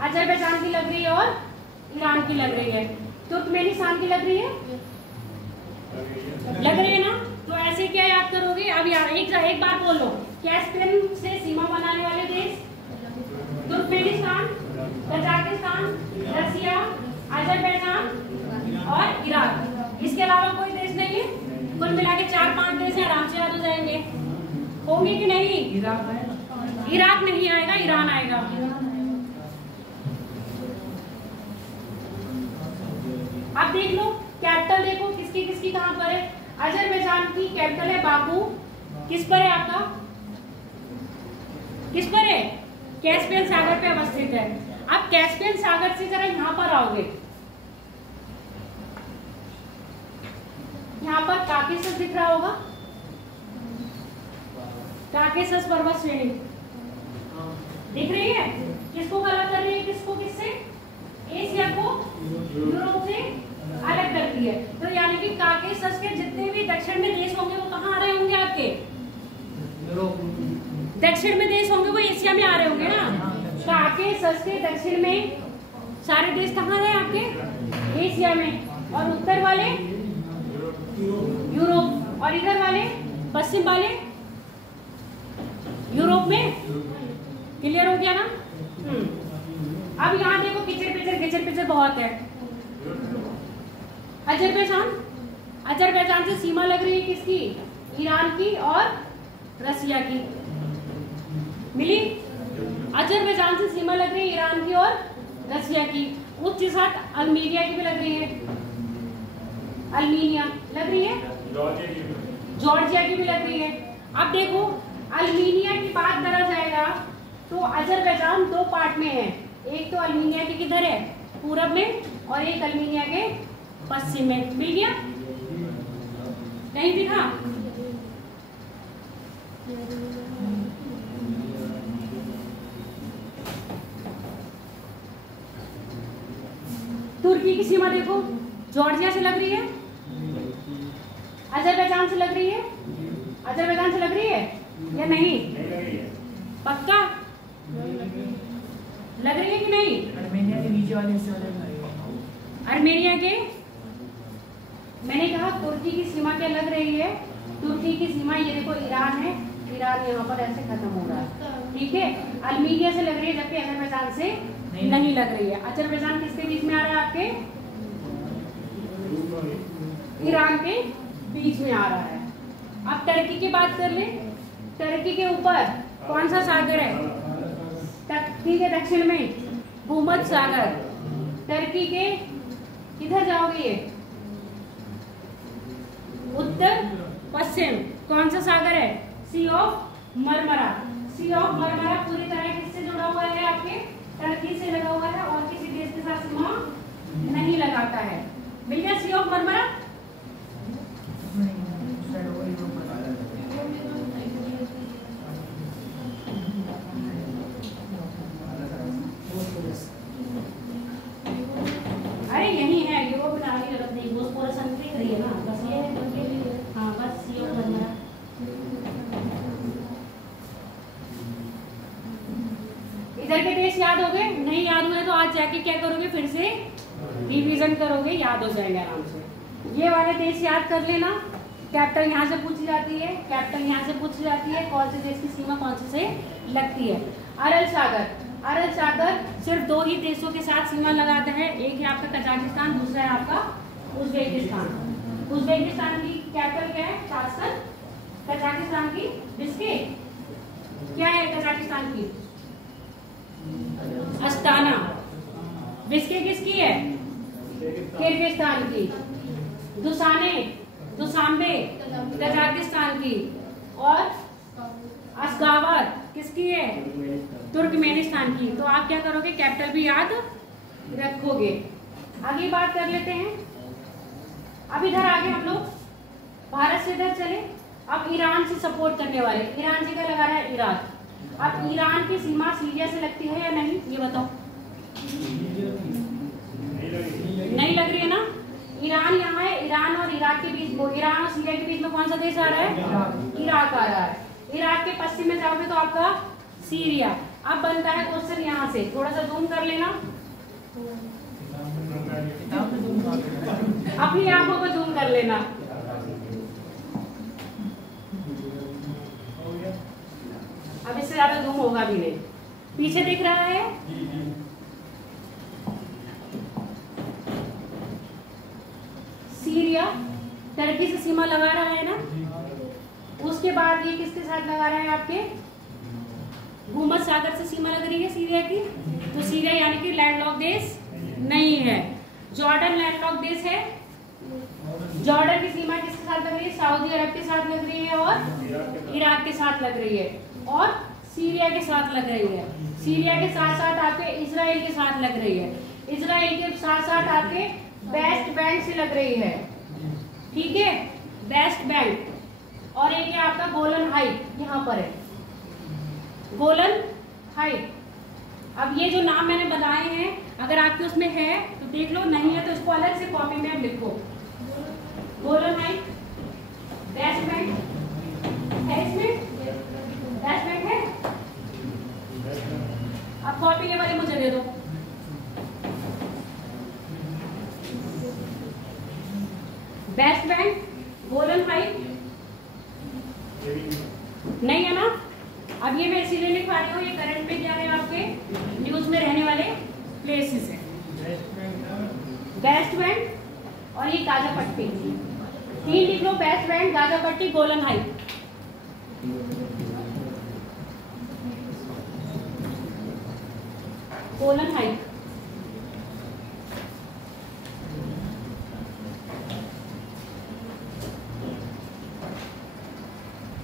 अजरबैजान की लग रही है, और ईरान की लग रही है, तुर्कमेनिस्तान की लग रही है, लग रही है ना। तो ऐसे क्या याद करोगे, अब यार एक बार बोल लो, कैस्पियन से सीमा बनाने वाले देश तुर्कमेनिस्तान, कजाकिस्तान, रसिया, अजरबैजान और इराक। इसके अलावा कोई देश नहीं है। कुल मिला के 4-5 देश हैं, आराम से याद हो जाएंगे। होंगे कि नहीं, इराक नहीं आएगा, ईरान आएगा। अब देख लो, कैपिटल देखो किसकी किसकी कहां पर है। अजरबैजान की कैपिटल है बाकू, किस पर है आपका, किस पर है, कैस्पियन सागर पे अवस्थित है। अब कैस्पियन सागर से जरा यहाँ पर आओगे, यहाँ पर काकेशस दिख रहा होगा, काकेसस पर्वत श्रेणी दिख रही है? किसको अलग कर रही है? किसको किससे? एशिया को यूरोप से अलग करती है। तो यानी कि काकेसस के जितने भी दक्षिण में देश होंगे वो कहाँ आ रहे होंगे आपके? दक्षिण में देश होंगे वो एशिया में आ रहे होंगे ना। काकेसस के दक्षिण में सारे देश कहाँ हैं आपके? एशिया में। और उत्तर वाले यूरोप, और इधर वाले पश्चिम वाले यूरोप में। क्लियर हो गया ना? अब यहाँ देखो किचर पिचर बहुत है। अजरबैजान से सीमा लग रही है किसकी? ईरान की और रसिया की। मिली? अजरबैजान से सीमा लग रही है ईरान की और रसिया की। उसके साथ अल्मीनिया की भी लग रही है। अल्मीनिया लग रही है, जॉर्जिया की भी लग रही है। अब देखो अल्मीनिया की बात करा जाएगा तो अजरबैजान दो पार्ट में है। एक तो अल्मीनिया के किधर है? पूरब में, और एक अल्मीनिया के पश्चिम में। मिल गया? नहीं दिखा? तुर्की की सीमा देखो, जॉर्जिया से लग रही है, अजरबैजान से लग रही है। अजरबैजान से लग रही है या नहीं? पक्का लग रही है कि नहीं? आर्मेनिया के नीचे वाले हिस्से वाले आर्मेनिया के, मैंने कहा तुर्की की सीमा क्या लग रही है? तुर्की की सीमा ये देखो ईरान है, ईरान यहाँ पर ऐसे खत्म हो रहा है, ठीक है। अल्मीनिया से लग रही है, जबकि अजरबैजान से नहीं लग रही है। अजरबैजान किसके बीच में आ रहा है आपके? ईरान के बीच में आ रहा है। अब टर्की की बात कर ले। टर्की के ऊपर कौन सा सागर है? टर्की के दक्षिण में भूमध्य सागर। टर्की के किधर जाओगे? ये उत्तर पश्चिम कौन सा सागर है? Sea of Marmara. Sea of Marmara पूरी तरह किससे जुड़ा हुआ है? आपके टर्की से लगा हुआ है, और किसी देश के साथ सीमा नहीं लगाता है। मिल गया सी ऑफ मरमरा? अरे यही है, यूरोप में आगे जरूरत नहीं, वो पूरा संतरी रही है ना, बस ये है। हाँ बस सी ऑफ मरमरा। इधर के देश याद हो गए? नहीं याद हुए तो आज जाके क्या करोगे? फिर से रिवीजन करोगे, याद हो जाएंगे आराम से। ये वाले देश याद कर लेना। कैपिटल यहाँ से पूछी जाती है, कैपिटल यहाँ से पूछी जाती है, कौन से देश की सीमा कौन से लगती है। अरल सागर, अरल सागर सिर्फ दो ही देशों के साथ सीमा लगाता है। एक है आपका कजाकिस्तान, दूसरा है आपका उज्बेकिस्तान। उज्बेकिस्तान की कैपिटल क्या है? ताशकंद। कजाकिस्तान की बिश्केक। क्या है कजाकिस्तान की? अस्ताना। बिश्केक किसकी है? किर्गिस्तान की। दुशांबे कजाकिस्तान की, और अशगाबत किसकी है? तुर्कमेनिस्तान की। तो आप क्या करोगे? कैपिटल भी याद रखोगे। आगे बात कर लेते हैं। अब इधर आगे हम लोग भारत से इधर चले। अब ईरान से सपोर्ट करने वाले, ईरान से क्या लगा रहा है? इराक। अब ईरान की सीमा सीरिया से लगती है या नहीं, ये बताओ। नहीं लग रही है ना? ईरान यहाँ है, ईरान और इराक के बीच, ईरान और सीरिया के बीच में कौन सा देश आ रहा है? इराक आ रहा है। इराक के पश्चिम में जाओगे तो आपका सीरिया। अब बनता है क्वेश्चन यहाँ से, थोड़ा सा जूम कर लेना, अपनी आंखों को जूम कर लेना। अब इससे ज्यादा जूम होगा भी नहीं। पीछे दिख रहा है? सीरिया टर्की से सीमा लगा रहा है ना। उसके बाद ये किसके साथ लगा रहा है? आपके भूमध्य सागर से सीमा लग रही है सीरिया की। तो सीरिया यानी कि लैंडलॉक देश नहीं है। जॉर्डन लैंडलॉक देश है। जॉर्डन की सीमा किसके साथ लग रही है? सऊदी अरब के साथ लग रही है, और इराक के साथ लग रही है, और सीरिया के साथ लग रही है। सीरिया के साथ साथ आपके इजराइल के साथ लग रही है। इजराइल के साथ साथ आपके वेस्ट बैंक से लग रही है, ठीक है, वेस्ट बैंक। और एक है आपका गोलन हाइट, यहाँ पर है, गोलन हाइट। अब ये जो नाम मैंने बताए हैं अगर आपके उसमें है तो देख लो, नहीं है तो इसको अलग से कॉपी में लिखो। गोलन हाइट, बेस्ट बैंक है इसमें, बेस्ट बैंक है। अब कॉपी के वाले मुझे दे दो। बेस्ट बैंक, गोलन हाइट नहीं है ना। अब ये मैं इसीलिए लिखवा रही हूँ, ये करंट में क्या है आपके न्यूज में रहने वाले प्लेसेस है। बेस्ट बैंक और ये गाजा पट्टी, तीन लिख लो, बेस्ट बैंक, गाजा पट्टी, गोलन हाइट। गोलन हाइट,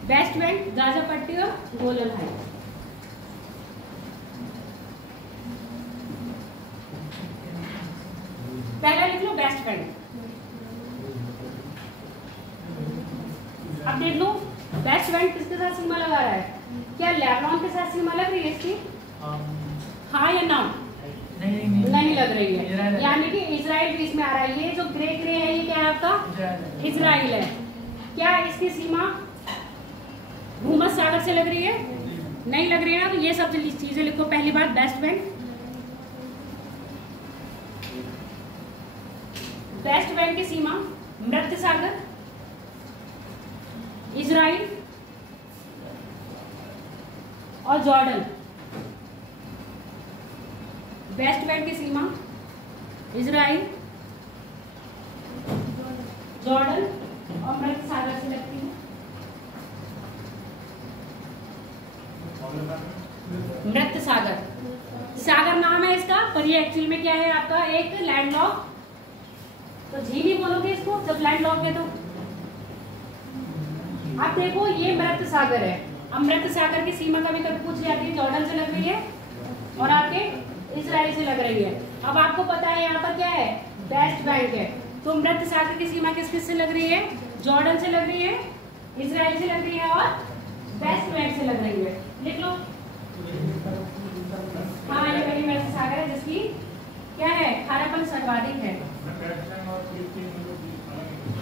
बेस्ट बैंक, गाजा पट्टी और गोलन हाइट। पहला लिख लो बेस्ट बैंक। अब देख लो बेस्ट बैंक किसके साथ सीमा लगा रहा है, क्या लेबनान के साथ सीमा लग रही है इसकी? हाँ या ना? नहीं लग रही है, यानी कि इजराइल भी इसमें आ रहा है। ये जो ग्रे ग्रे है ये क्या है आपका? इजराइल है। क्या इसकी सीमा भूमध्य सागर से लग रही है? नहीं लग रही है ना। तो ये सब चीजें लिखो। पहली बात बेस्ट बैंक, बेस्ट बैंक की सीमा मध्य सागर, इजराइल और जॉर्डन। बेस्ट बैंक की सीमा इजराइल, जॉर्डन और मध्य सागर से लगती है। मृत सागर, सागर नाम है इसका, पर ये एक्चुअल में क्या है आपका? एक लैंडलॉक। तो झील ही बोलोगे इसको जब लैंडलॉक है तो। अब देखो ये मृत सागर है। अब मृत सागर की सीमा कभी कभी पूछ जाती है, जॉर्डन से लग रही है और आपके इजराइल से लग रही है। अब आपको पता है यहाँ पर क्या है? बेस्ट बैंक है। तो मृत सागर की सीमा किस किस से लग रही है? जॉर्डन से लग रही है, इजराइल से लग रही है और बेस्ट बैंक से लग रही है। लिख लो। हाँ ये पहली मृत सागर है जिसकी क्या है? खारापन सर्वाधिक है।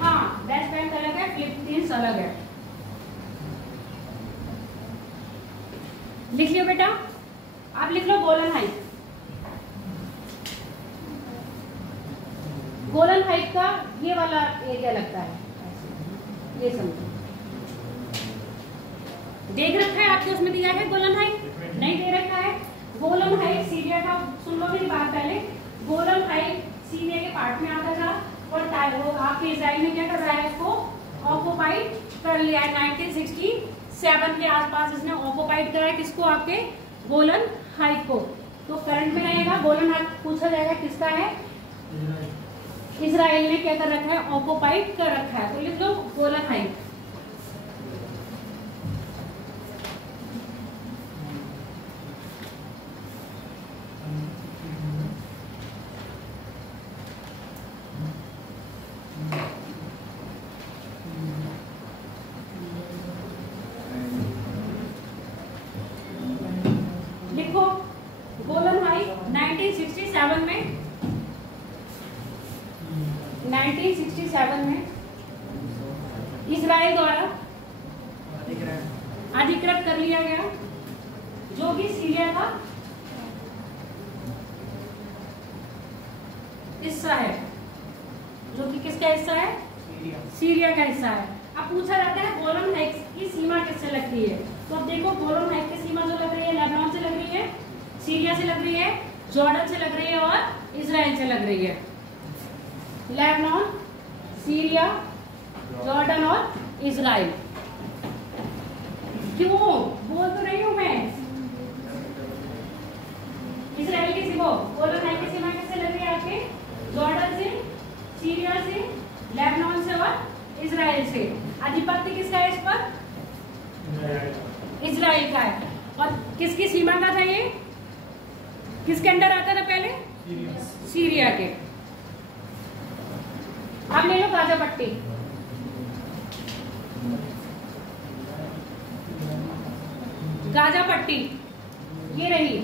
हाँ बेस्ट बैंक अलग है, फिलीपींस अलग है। लिख लियो बेटा। आप लिख लो गोलन हाइट। गोलन हाइट का ये वाला एरिया लगता है, ये समझो। देख रखा है आपके उसमें दिया है गोलन हाइट? नहीं दे रखा है। गोलन हाइट सीरिया का, सुन लो मेरी बात पहले। गोलन हाइट सीरिया के पार्ट में आता था और वो आपके इजराइल ने क्या कर रहा है? इसको ऑक्युपाइड कर लिया है। 1967 के आसपास इसने ऑक्युपाइड करा है किसको? आपके गोलन हाइट को। तो करंट में रहेगा गोलन हाइट, पूछा जाएगा किसका है? इजराइल ने क्या कर रखा है? ऑक्युपाइड कर रखा है। तो लिख लो गोलन हाइट। लिखो गोलन हाइट 1967 में 1967 में इजराइल द्वारा अधिकृत कर लिया गया, जो कि सीरिया का हिस्सा है। जो कि किसका हिस्सा है? सीरिया का हिस्सा है। अब पूछा जाता है गोलन हाइट की सीमा किससे लगती है? तो अब देखो गोलन हाइट की सीमा जो लग रही है लेबनान से लग रही है, सीरिया से लग रही है, जॉर्डन से लग रही है और इजराइल से लग रही है। लेबनान, सीरिया, जॉर्डन और इजराइल। क्यों बोल तो रही हूं मैं? इजराइल की सीमा, गोलन हाइट की सीमा किससे लग रही है आपके? जॉर्डन से, सीरिया से, लेबनान से और इजराइल से। आधिपत्य किसका है इस पर? इजराइल का है। और किसकी सीमा का था ये? किसके अंडर आता था पहले? सीरिया के। अब ले लो गाजा पट्टी। गाजा पट्टी ये रही,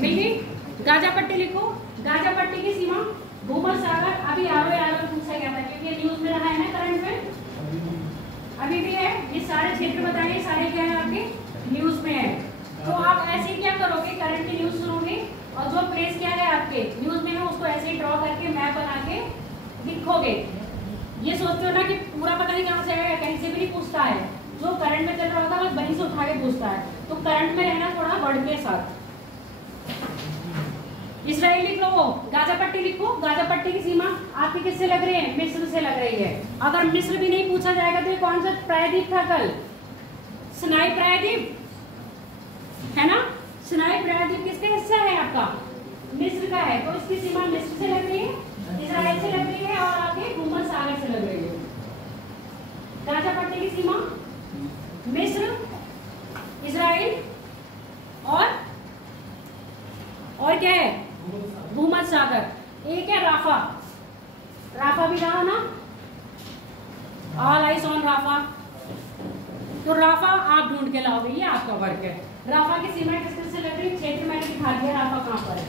मिल गई। गाजा पट्टी लिखो। गाजा पट्टी की सीमा भूमध्य सागर, अभी आरो पूछा गया था क्योंकि ये न्यूज में रहा है ना करंट में, अभी भी है। ये सारे क्षेत्र बताइए, सारे क्या है आपके न्यूज में है। तो आप ऐसे क्या करोगे, करंट की न्यूज सुनोगे और जो प्लेस क्या है आपके न्यूज में है उसको ऐसे ही ड्रॉ करके मैप बना के लिखोगे। ये सोचते हो ना कि पूरा पता नहीं कहाँ से आएगा, कहीं से भी नहीं पूछता है। जो करंट में चल रहा होगा बस वहीं से उठा के पूछता है। तो करंट में रहना थोड़ा वर्ड के साथ। इजराइल लिख लो, गाजा पट्टी लिखो। गाजा पट्टी की सीमा आपकी किससे लग रही है, मिस्र से लग रही है। अगर मिस्र भी नहीं पूछा जाएगा तो ये कौन सा प्रायद्वीप था कल, सिनाई प्रायद्वीप है ना। सिनाई प्रायद्वीप किसका हिस्सा है आपका, मिस्र का है। तो इसकी सीमा मिस्र से लग रही है, इजराइल से लग रही है और आपके भूमध्य सागर से लग रही है। गाजा पट्टी की सीमा मिस्र, इजराइल और क्या है, भूमध्य सागर। एक है राफा, राफा भी रहा ना, ऑल आइज ऑन राफा। तो राफा आप ढूंढ के लाओगे, ये आपका वर्क है। राफा की सीमा किस किस से लग रही है, क्षेत्र मैंने दिखा दिया राफा कहाँ पर है।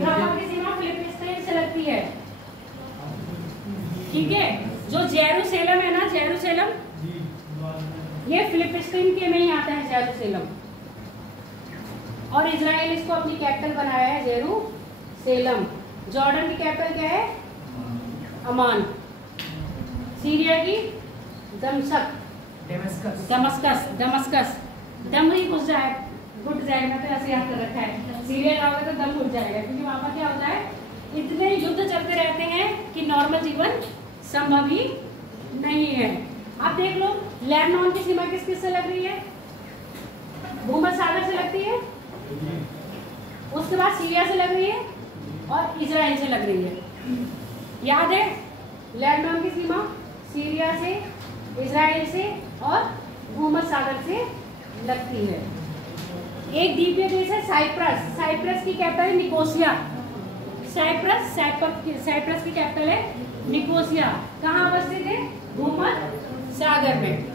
राफा की सीमा फिलिस्तीन से लगती है, ठीक है। जो जेरूसलम है ना, जेरूसलम ये फिलिस्तीन के में ही आता है जेरूसलम। और इजराइल इसको अपनी कैपिटल बनाया है जेरूसलम। जॉर्डन की कैपिटल क्या है, अमान। सीरिया की दमशक, दमस्कस। दम ही घुस जाए, घुट जाएगा, तो ऐसे याद कर रखा है। सीरिया जाओगे तो दम घुट जाएगा, क्योंकि वहां पर क्या होता है, इतने युद्ध चलते रहते हैं कि नॉर्मल जीवन संभव ही नहीं है। आप देख लो, लेबनान की सीमा किस किस से लग रही है, भूमध्य सागर से लगती है, उसके बाद सीरिया से लग रही है और इजराइल से लग रही है। याद है, लेबनान की सीमा सीरिया से, इजराइल से और भूमध्य सागर से लगती है। एक द्वीपीय देश है साइप्रस, साइप्रस की कैपिटल है निकोसिया। साइप्रस की कैपिटल है निकोसिया। कहाँ अवस्थित है, भूमध्य सागर में।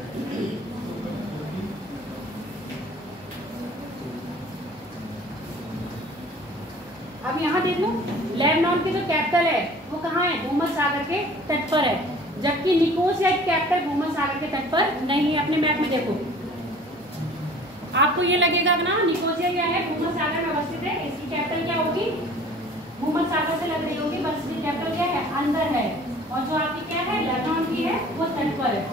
अब यहाँ देख लो, लेबनान की जो कैपिटल है वो कहाँ है, भूमध्य सागर के तट पर है, जबकि निकोसिया की कैपिटल भूमध्य सागर के तट पर नहीं है। अपने मैप में देखो, आपको ये लगेगा ना निकोसिया क्या है, भूमध्य सागर में अवस्थित है। इसकी कैपिटल क्या होगी, भूमध्य सागर से लग रही होगी, बस इसकी कैपिटल क्या है, अंदर है। और जो आपकी क्या है, लेबनान की है, वो तट पर है,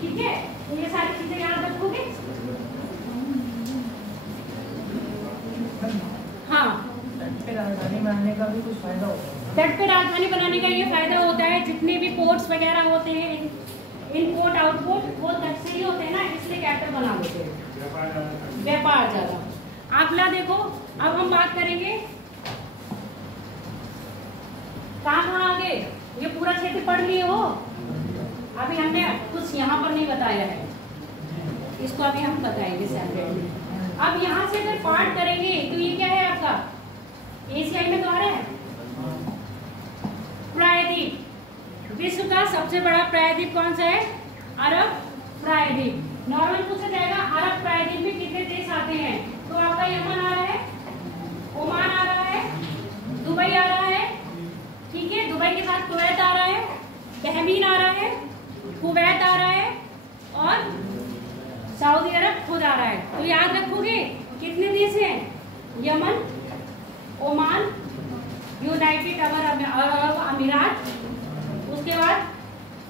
ठीक है। तो ये सारी चीजें याद रखोगे। हाँ, तट पे राजधानी बनाने का भी कुछ फायदा होता है। तट पे राजधानी बनाने का ये फायदा होता है, जितने भी पोर्ट्स वगैरह होते हैं, इनपोर्ट आउटपोर्ट, वो तट से ही होते हैं ना, इसलिए कैपिटल बना देते हैं, व्यापार ज्यादा। अगला देखो, अब हम बात करेंगे कहाँ आगे, ये पूरा क्षेत्र पढ़ लिए हो। अभी हमने कुछ यहाँ पर नहीं बताया है, इसको अभी हम बताएंगे सेपरेटली। अब यहाँ से अगर पार्ट करेंगे तो ये क्या है आपका, एशियाई में तो आ रहा है प्रायद्वीप। विश्व का सबसे बड़ा प्रायद्वीप कौन सा है, अरब प्रायद्वीप। नॉर्मल पूछा जाएगा अरब प्रायद्वीप में कितने देश आते हैं, तो आपका यमन आ रहा है, ओमान आ रहा है, दुबई आ रहा है, ठीक है। दुबई के साथ कुवैत आ रहा है, बहरीन आ रहा है, कुवैत आ रहा है और सऊदी अरब खुद आ रहा है। तो याद रखोगे कितने देश हैं, यमन, ओमान, यूनाइटेड अरब अमीरात, उसके बाद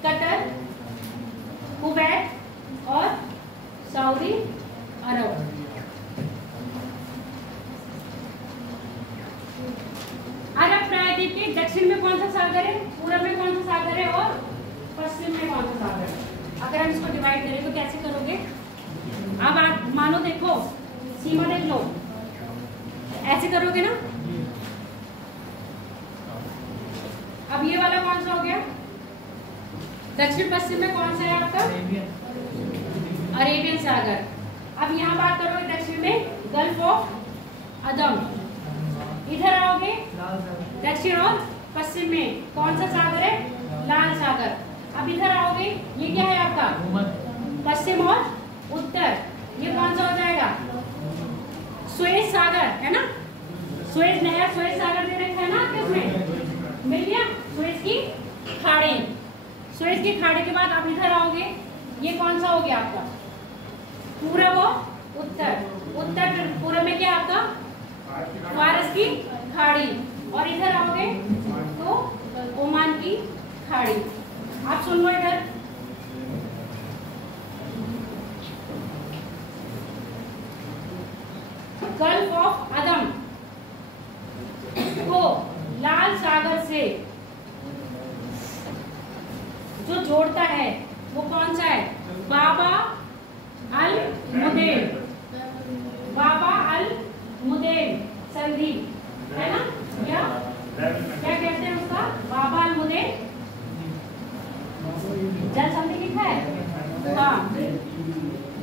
कतर, कुवैत और सऊदी अरब। अरब प्रायद्वीप के दक्षिण में कौन सा सागर है, पूरब में कौन सा सागर है और पश्चिम में कौन सा सागर है। अगर हम इसको डिवाइड करें तो कैसे करोगे, अब आप मानो देखो, सीमा देख लो, ऐसे करोगे ना। अब ये वाला कौन सा हो गया, दक्षिण पश्चिम में कौन सा है आपका, अरेबियन सागर। अब यहाँ बात करोगे दक्षिण में गल्फ ऑफ अदम। इधर आओगे दक्षिण और पश्चिम में कौन सा सागर है, लाल सागर। अब इधर आओगे, ये क्या है आपका पश्चिम और उत्तर, ये कौन सा हो जाएगा? सुएज सागर है ना, सुएज नया सुएज सागर दे रखा है ना आपके उसमें, मिल गया सुएज की खाड़ी। सुएज की खाड़ी के बाद आप इधर आओगे, ये कौन सा हो गया आपका? पूरब और उत्तर। उत्तर पूरब में क्या आपका? फारस की खाड़ी। और इधर आओगे तो ओमान की खाड़ी। आप सुन लो इधर, गल्फ ऑफ अदम को लाल सागर से जो जोड़ता है वो कौन सा है? बाबा अल मुदेन। बाबा अल मुदेन संधि है ना, क्या क्या कहते हैं उसका? बाबा अल मुदेन जल संधि लिखा है, हाँ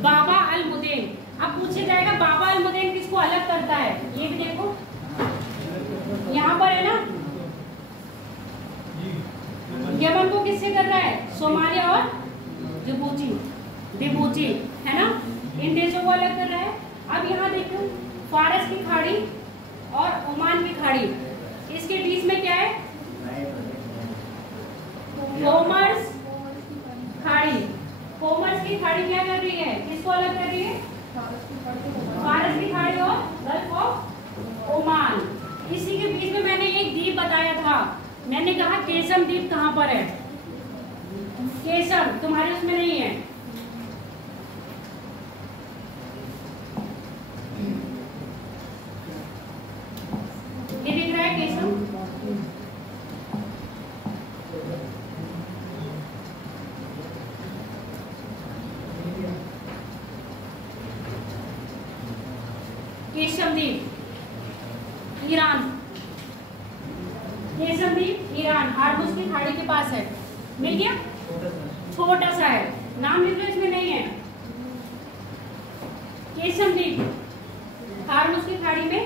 बाबा अल मुदेन। अब पूछे जाएगा बाबा अल मुदेन किसको अलग करता है? ये भी देखो यहाँ पर है ना, यमन को किससे कर रहा है? सोमालिया और जिबूती है ना, इन देशों को अलग कर रहा है। अब यहाँ देखो फारस की खाड़ी और ओमान की खाड़ी, इसके बीच में क्या है? होमर्स खाड़ी। होमर्स की खाड़ी क्या कर रही है? किसको अलग कर रही है? फारस की खाड़ी और गल्फ ऑफ ओमान। इसी के बीच में मैंने एक द्वीप बताया था, मैंने कहा केसम द्वीप कहाँ पर है? केसम तुम्हारे उसमें नहीं है, ये दिख रहा है केसम। केशम द्वीप ईरान, केशम द्वीप ईरान हार्मुज की खाड़ी के पास है, मिल गया? छोटा सा है, नाम लिख लो, इसमें नहीं है। केशम द्वीप हार्मुज की खाड़ी में,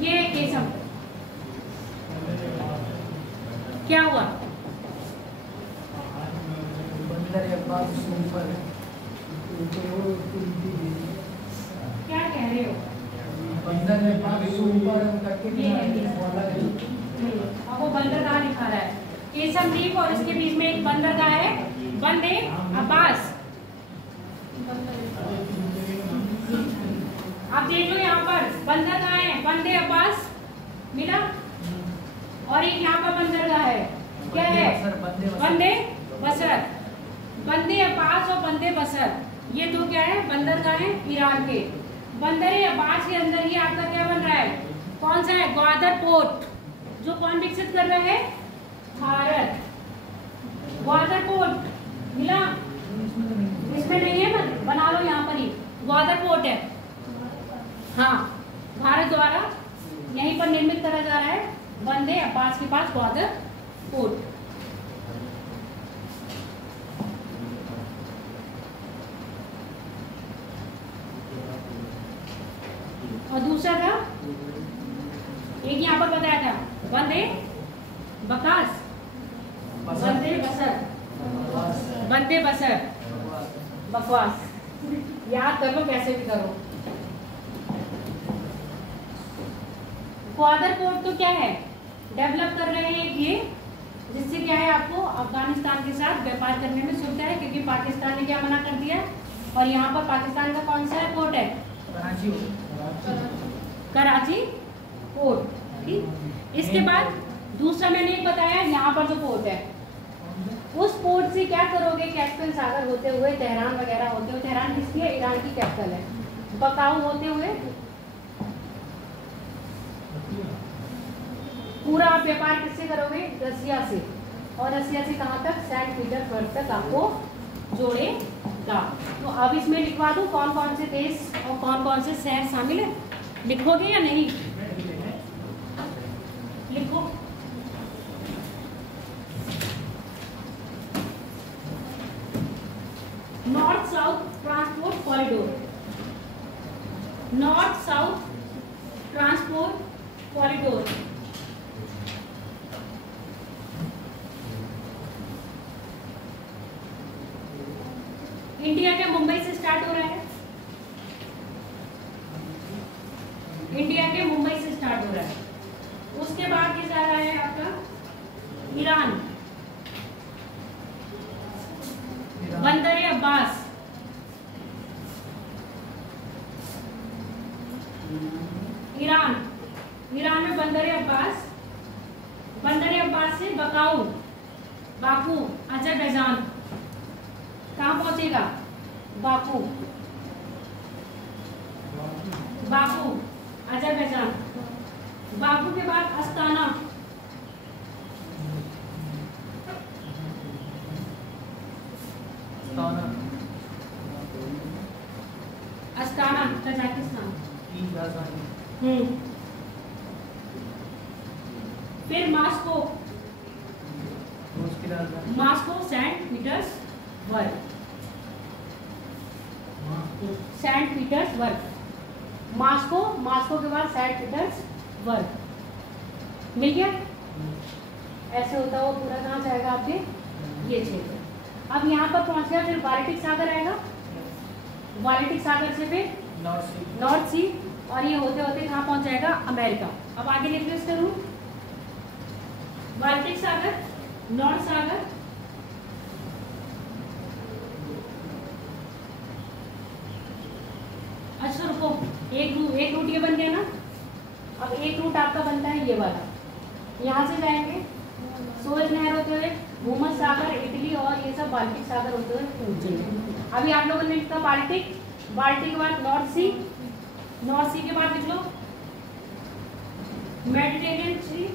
ये है केशम। क्या हुआ? क्या कह रहे हो? अब वो बंदरगाह दिखा रहा है, केसम द्वीप और इसके बीच में एक बंदरगाह है, बंदे अब्बास। आप देख लो यहाँ पर बंदरगाह है, बंदे अब्बास मिला, और एक यहाँ पर बंदरगाह है, क्या है? बंदे बसर। बंदे अब्बास और बंदे बसर, ये दो क्या है? बंदरगाह है ईरान के। बंदर अब्बास के अंदर ही आपका क्या बन रहा है? कौन सा है? ग्वादर पोर्ट, जो कौन विकसित कर रहा है? भारत। ग्वादर पोर्ट मिला, इसमें नहीं है, बना लो यहाँ पर ही, ग्वादर पोर्ट है, हाँ भारत द्वारा यहीं पर निर्मित करा जा रहा है, बंदे अब्बास के पास ग्वादर पोर्ट। और दूसरा था, एक यहाँ पर बताया था, बंदे बकास, बंदे बसर, बंदे बसर, बकवास, याद कर लो कैसे भी करो। ग्वादर पोर्ट तो क्या है? डेवलप कर रहे हैं ये, जिससे क्या है आपको अफगानिस्तान के साथ व्यापार करने में सुविधा है, क्योंकि पाकिस्तान ने क्या मना कर दिया, और यहाँ पर पाकिस्तान का कौन सा है पोर्ट है? कराची पोर्ट। ठीक, इसके बाद दूसरा मैंने एक बताया, यहाँ पर जो पोर्ट है, उस पोर्ट से क्या करोगे? कैस्पियन सागर होते हुए, तेहरान वगैरह होते हुए, तेहरान किसकी है? ईरान की कैपिटल है। बकाऊ होते हुए पूरा आप व्यापार किससे करोगे? रसिया से, और रसिया से कहाँ तक? सेंट पीटर्सबर्ग तक आपको जोड़ेगा। तो अब इसमें लिखवा दूं कौन कौन से देश और कौन कौन से शहर शामिल है, लिखोगे या नहीं? लिखो। North south transport corridor, north south transport corridor. India के मुंबई से स्टार्ट हो रहा है, इंडिया के मुंबई से स्टार्ट हो रहा है। उसके बाद ये जा रहा है आपका ईरान, बंदर अब्बास, ईरान, ईरान में बंदर अब्बास, बंदर अब्बास से बकाऊ, बाकू, अजरबैजान। कहाँ पहुंचेगा? Baku, Baku Azerbaijan. बाकू के बाद अस्ताना, अस्ताना कजाकिस्तान। फिर Moscow, Moscow Saint Petersburg, Saint Petersburg, Moscow, Moscow के बाद सेंट पीटर्सबर्ग। मिल गया? ऐसे होता हुआ पूरा कहाँ जाएगा आपके? ये क्षेत्र। अब यहाँ पर पहुँच गया, फिर बाल्टिक सागर आएगा, बाल्टिक सागर से फिर नॉर्थ सी, और ये होते होते कहाँ पहुँच जाएगा? अमेरिका। अब आगे लिख लो इसका रूट, बाल्टिक सागर, नॉर्थ सागर, अच्छा रुको, एक रूट ये बन गया ना। अब एक रूट आपका बनता है ये वाला, यहाँ से जाएंगे सोएज नहर होते हुए भूमध्य सागर, इटली और ये सब बाल्टिक सागर होते हुए पहुंचेंगे। अभी आप लोगों ने लिखा बाल्टिक, बाल्टिक के बाद नॉर्थ सी, नॉर्थ सी के बाद लिख लो मेडिटेरियन सी,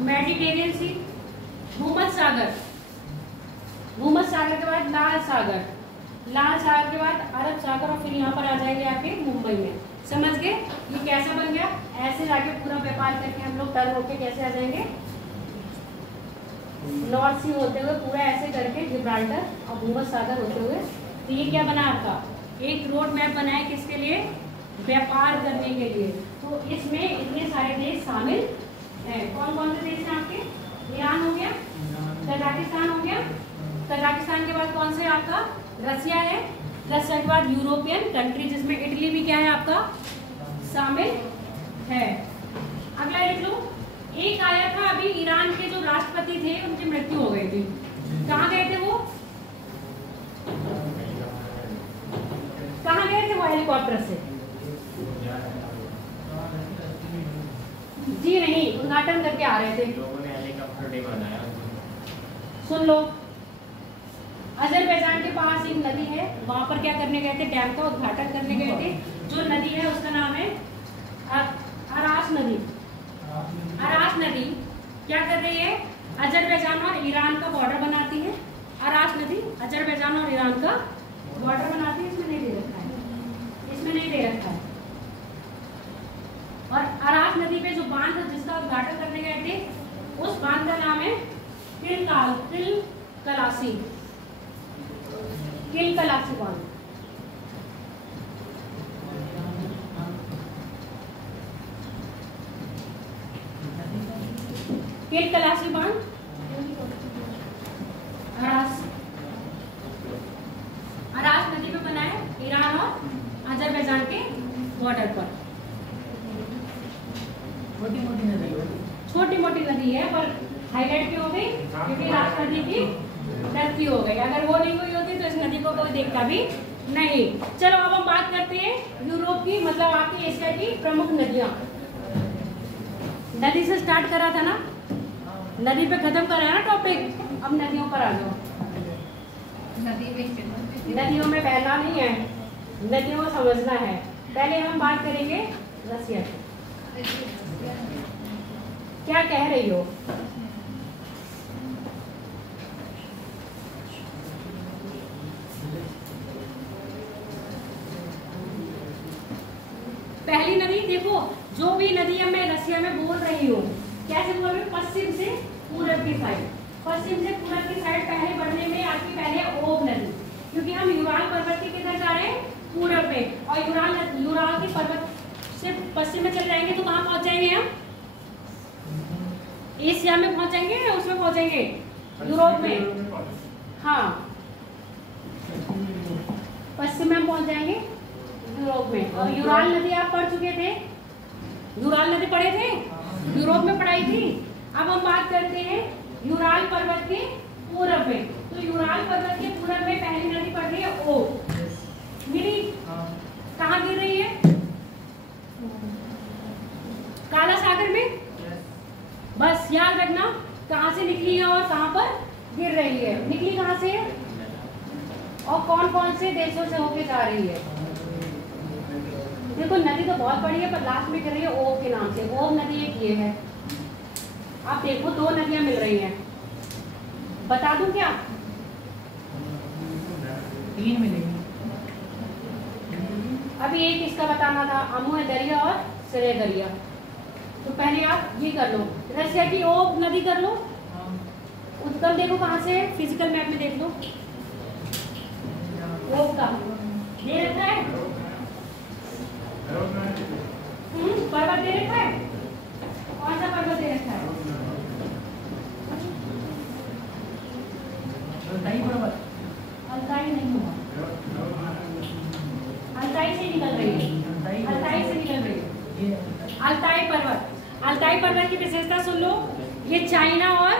मेडिटेरियन सी, भूमध्य सागर, भूमध्य सागर के बाद लाल सागर, लाल सागर के बाद अरब सागर, और फिर यहाँ पर आ जाएंगे आपके मुंबई में। समझ गए? ये कैसा बन गया? ऐसे जाके पूरा व्यापार करके हम लोग टर्न होके कैसे आ जाएंगे? नॉर्थ सी होते हुए पूरा ऐसे करके जिब्राल्टर और भूमध्य सागर होते हुए। तो ये क्या बना आपका? एक रोड मैप बना है, किसके लिए? व्यापार करने के लिए। तो इसमें इतने सारे देश शामिल हैं। कौन कौन से देश हैं आपके? ईरान हो गया, कजाकिस्तान हो गया, कजाकिस्तान के बाद कौन से आपका? रसिया है, रसिया के बाद यूरोपियन कंट्री जिसमें इटली भी क्या है आपका? शामिल है। अगला लिख लो, एक आया था अभी ईरान के जो राष्ट्रपति थे उनकी मृत्यु हो गई थी, कहाँ गए थे वो? कहाँ गए थे वो हेलीकॉप्टर से? जी नहीं, उद्घाटन करके आ रहे थे। लोगों ने हेलीकॉप्टर डे मनाया। सुन लो, अजरबैजान के पास एक नदी है, वहां पर क्या करने गए थे? डैम का उद्घाटन करने गए थे। जो नदी है उसका नाम है अरास नदी। अरास नदी क्या कर रही है? अजरबैजान और ईरान का बॉर्डर बनाती है। अरास नदी अजरबैजान और ईरान का बॉर्डर बनाती है। इसमें नहीं दे रखा है, इसमें नहीं दे रखा है। और अरास नदी पे जो बांध जिसका उद्घाटन करने गए थे, उस बांध का नाम है किलकलासी, किलकलासी बांध। किलकलासी बांध अरास नदी पे बना है, ईरान और अजरबैजान के बॉर्डर पर। छोटी मोटी नदी है, छोटी मोटी नदी है, पर हाईलाइट क्यों हो गई? क्योंकि राष्ट्रपति की मृत्यु हो गई। अगर वो नहीं हुई होती तो इस नदी को कोई देखता भी नहीं। चलो अब हम बात करते हैं यूरोप की, मतलब आपकी एशिया की प्रमुख नदियां। नदी से स्टार्ट करा था ना, नदी पे खत्म करा है ना टॉपिक। अब नदियों पर आ जाओ। नदियों में बहना नहीं है, नदियों को समझना है। पहले हम बात करेंगे रसिया की। क्या कह रही हो? पहली नदी देखो, जो भी नदी अब मैं रसिया में बोल रही हूँ, कैसे बोल रही हूँ? पश्चिम से पूरब की साइड, पश्चिम से पूरब की साइड पहले बढ़ने में आपकी पहले ओब नदी, क्योंकि हम युराल पर्वत के किधर जा रहे हैं? पूरब पे, और यूराल के पर्वत से पश्चिम में चले जाएंगे तो कहाँ पहुंच जाएंगे हम? एशिया में पहुंचेंगे या उसमें पहुंचेंगे? यूरोप में। हाँ, पश्चिम में पहुंच जाएंगे यूरोप में। और यूराल नदी आप पढ़ चुके थे, यूराल नदी पढ़े थे, यूरोप में पढ़ाई थी। अब हम बात करते हैं यूराल पर्वत के पूरब में। तो यूराल पर्वत के पूरब में पहली नदी पड़ रही है ओ, मिली कहाँ गिर रही है? काला सागर में। बस याद रखना कहाँ से निकली है और कहाँ पर गिर रही है। निकली कहाँ से है और कौन कौन से देशों से होके जा रही है? देखो नदी तो बहुत बड़ी है पर लास्ट में गिर रही है ओब के नाम से। ओब नदी एक ये है। आप देखो दो नदियां मिल रही हैं, बता दूं क्या? 3 मिलेंगी। अभी एक इसका बताना था, अमू दरिया और सरे दरिया। तो पहले आप ये कर लो, रशिया की ओब नदी कर लो। उद्गम देखो कहाँ से है, फिजिकल मैप में देख लो। ओब का दे रखा है, पर्वत दे रखा है। कौन सा पर्वत दे रखा है? अल्ताई पर्वत। अल्ताई नहीं हुआ, अल्ताई से निकल रही है, अल्ताई से निकल रही है अल्ताई पर्वत। अल्ताई पर्वत की विशेषता सुन लो, ये चाइना और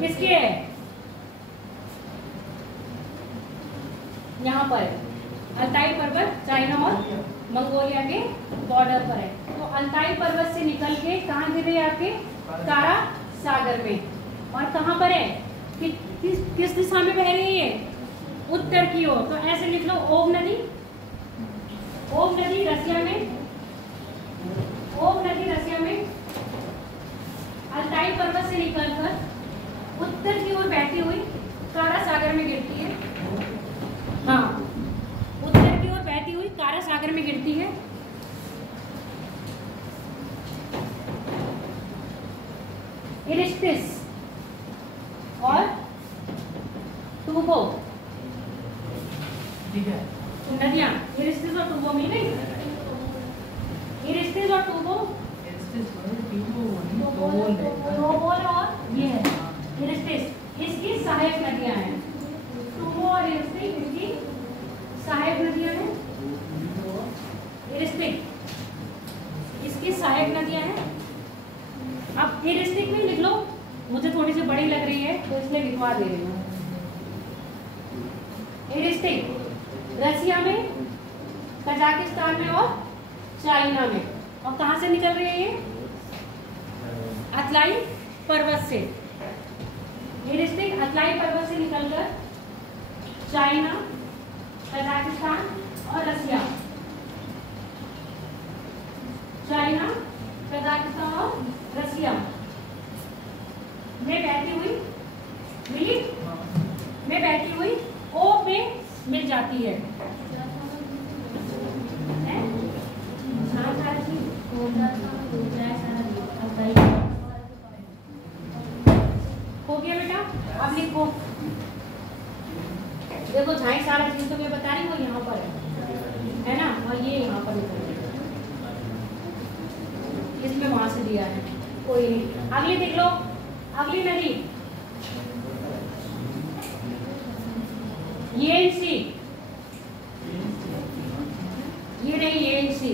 किसके है? यहाँ पर अल्ताई पर्वत चाइना और मंगोलिया के बॉर्डर पर है। तो अल्ताई पर्वत से निकल के कहाँ गिर रही है आपके? कारा सागर में। और कहाँ पर है कि किस दिशा में बह रही है? उत्तर की ओर। तो ऐसे लिख लो ओब नदी। ओब नदी रसिया में, ओब नदी रसिया में अल्ताई पर्वत से निकलकर उत्तर की ओर बहती हुई कारा सागर में गिरती है। हाँ, उत्तर की ओर बहती हुई कारा सागर में गिरती है। इरिस्टिस और टूबो ठीक है। नदियां इरिस्टिस और टूबो मिल गई। इरिस्टिस और टूबो, टोबोल और ये है इरिस्टिस, इसकी सहायक नदियां हैं। टूबो और इरिस्टिस इसकी सहायक नदियां हैं। इरिस्टिस इसकी सहायक नदियां हैं। अब इरिस्टिस में लिख लो, मुझे थोड़ी सी बड़ी लग रही है तो इसलिए लिखवा दे रही हूँ। इरिस्टिस रसिया में, कजाकिस्तान में और चाइना में। और कहाँ से निकल रही है ये? अतलाई पर्वत से। इरिस्टिस अतलाई पर्वत से निकलकर चाइना, कजाकिस्तान और रसिया, चाइना, कजाकिस्तान और रसिया में बहती हुई मिली में बहती हुई ओब में मिल जाती है। हो गया बेटा? अब लिखो, देखो झाई सारा चीज तो मैं बता रही हूँ, यहाँ पर है ना, और ये यहाँ पर इसमें वहां से दिया है, कोई नहीं। अगली देख लो, अगली नदी येंसी, ये नहीं येंसी,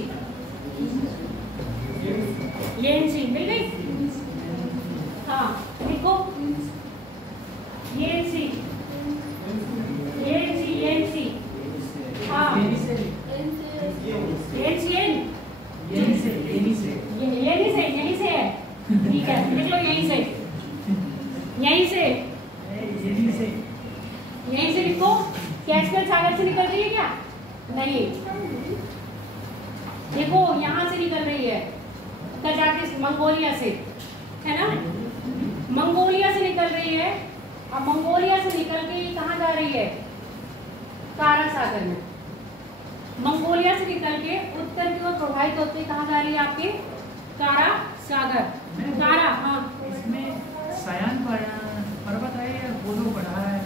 येंसी मिल गई? हाँ देखो येंसी, येंसी, येंसी, हाँ येंसियन, यहीं से है। ठीक है, देख लो यहीं से, यहीं से लिखो। कैस्पियन सागर से निकल रही है क्या? नहीं, देखो यहाँ से निकल रही है, कजाकिस्तान, मंगोलिया से, है ना, मंगोलिया से निकल रही है। अब मंगोलिया से निकल के कहाँ जा रही है? कारा सागर में। मंगोलिया से निकल के उत्तर की ओर प्रवाहित होते कहाँ जा रही है आपके? कारा सागर। कारा, हाँ इसमें सायान पर्वत है या गोलो बढ़ा है?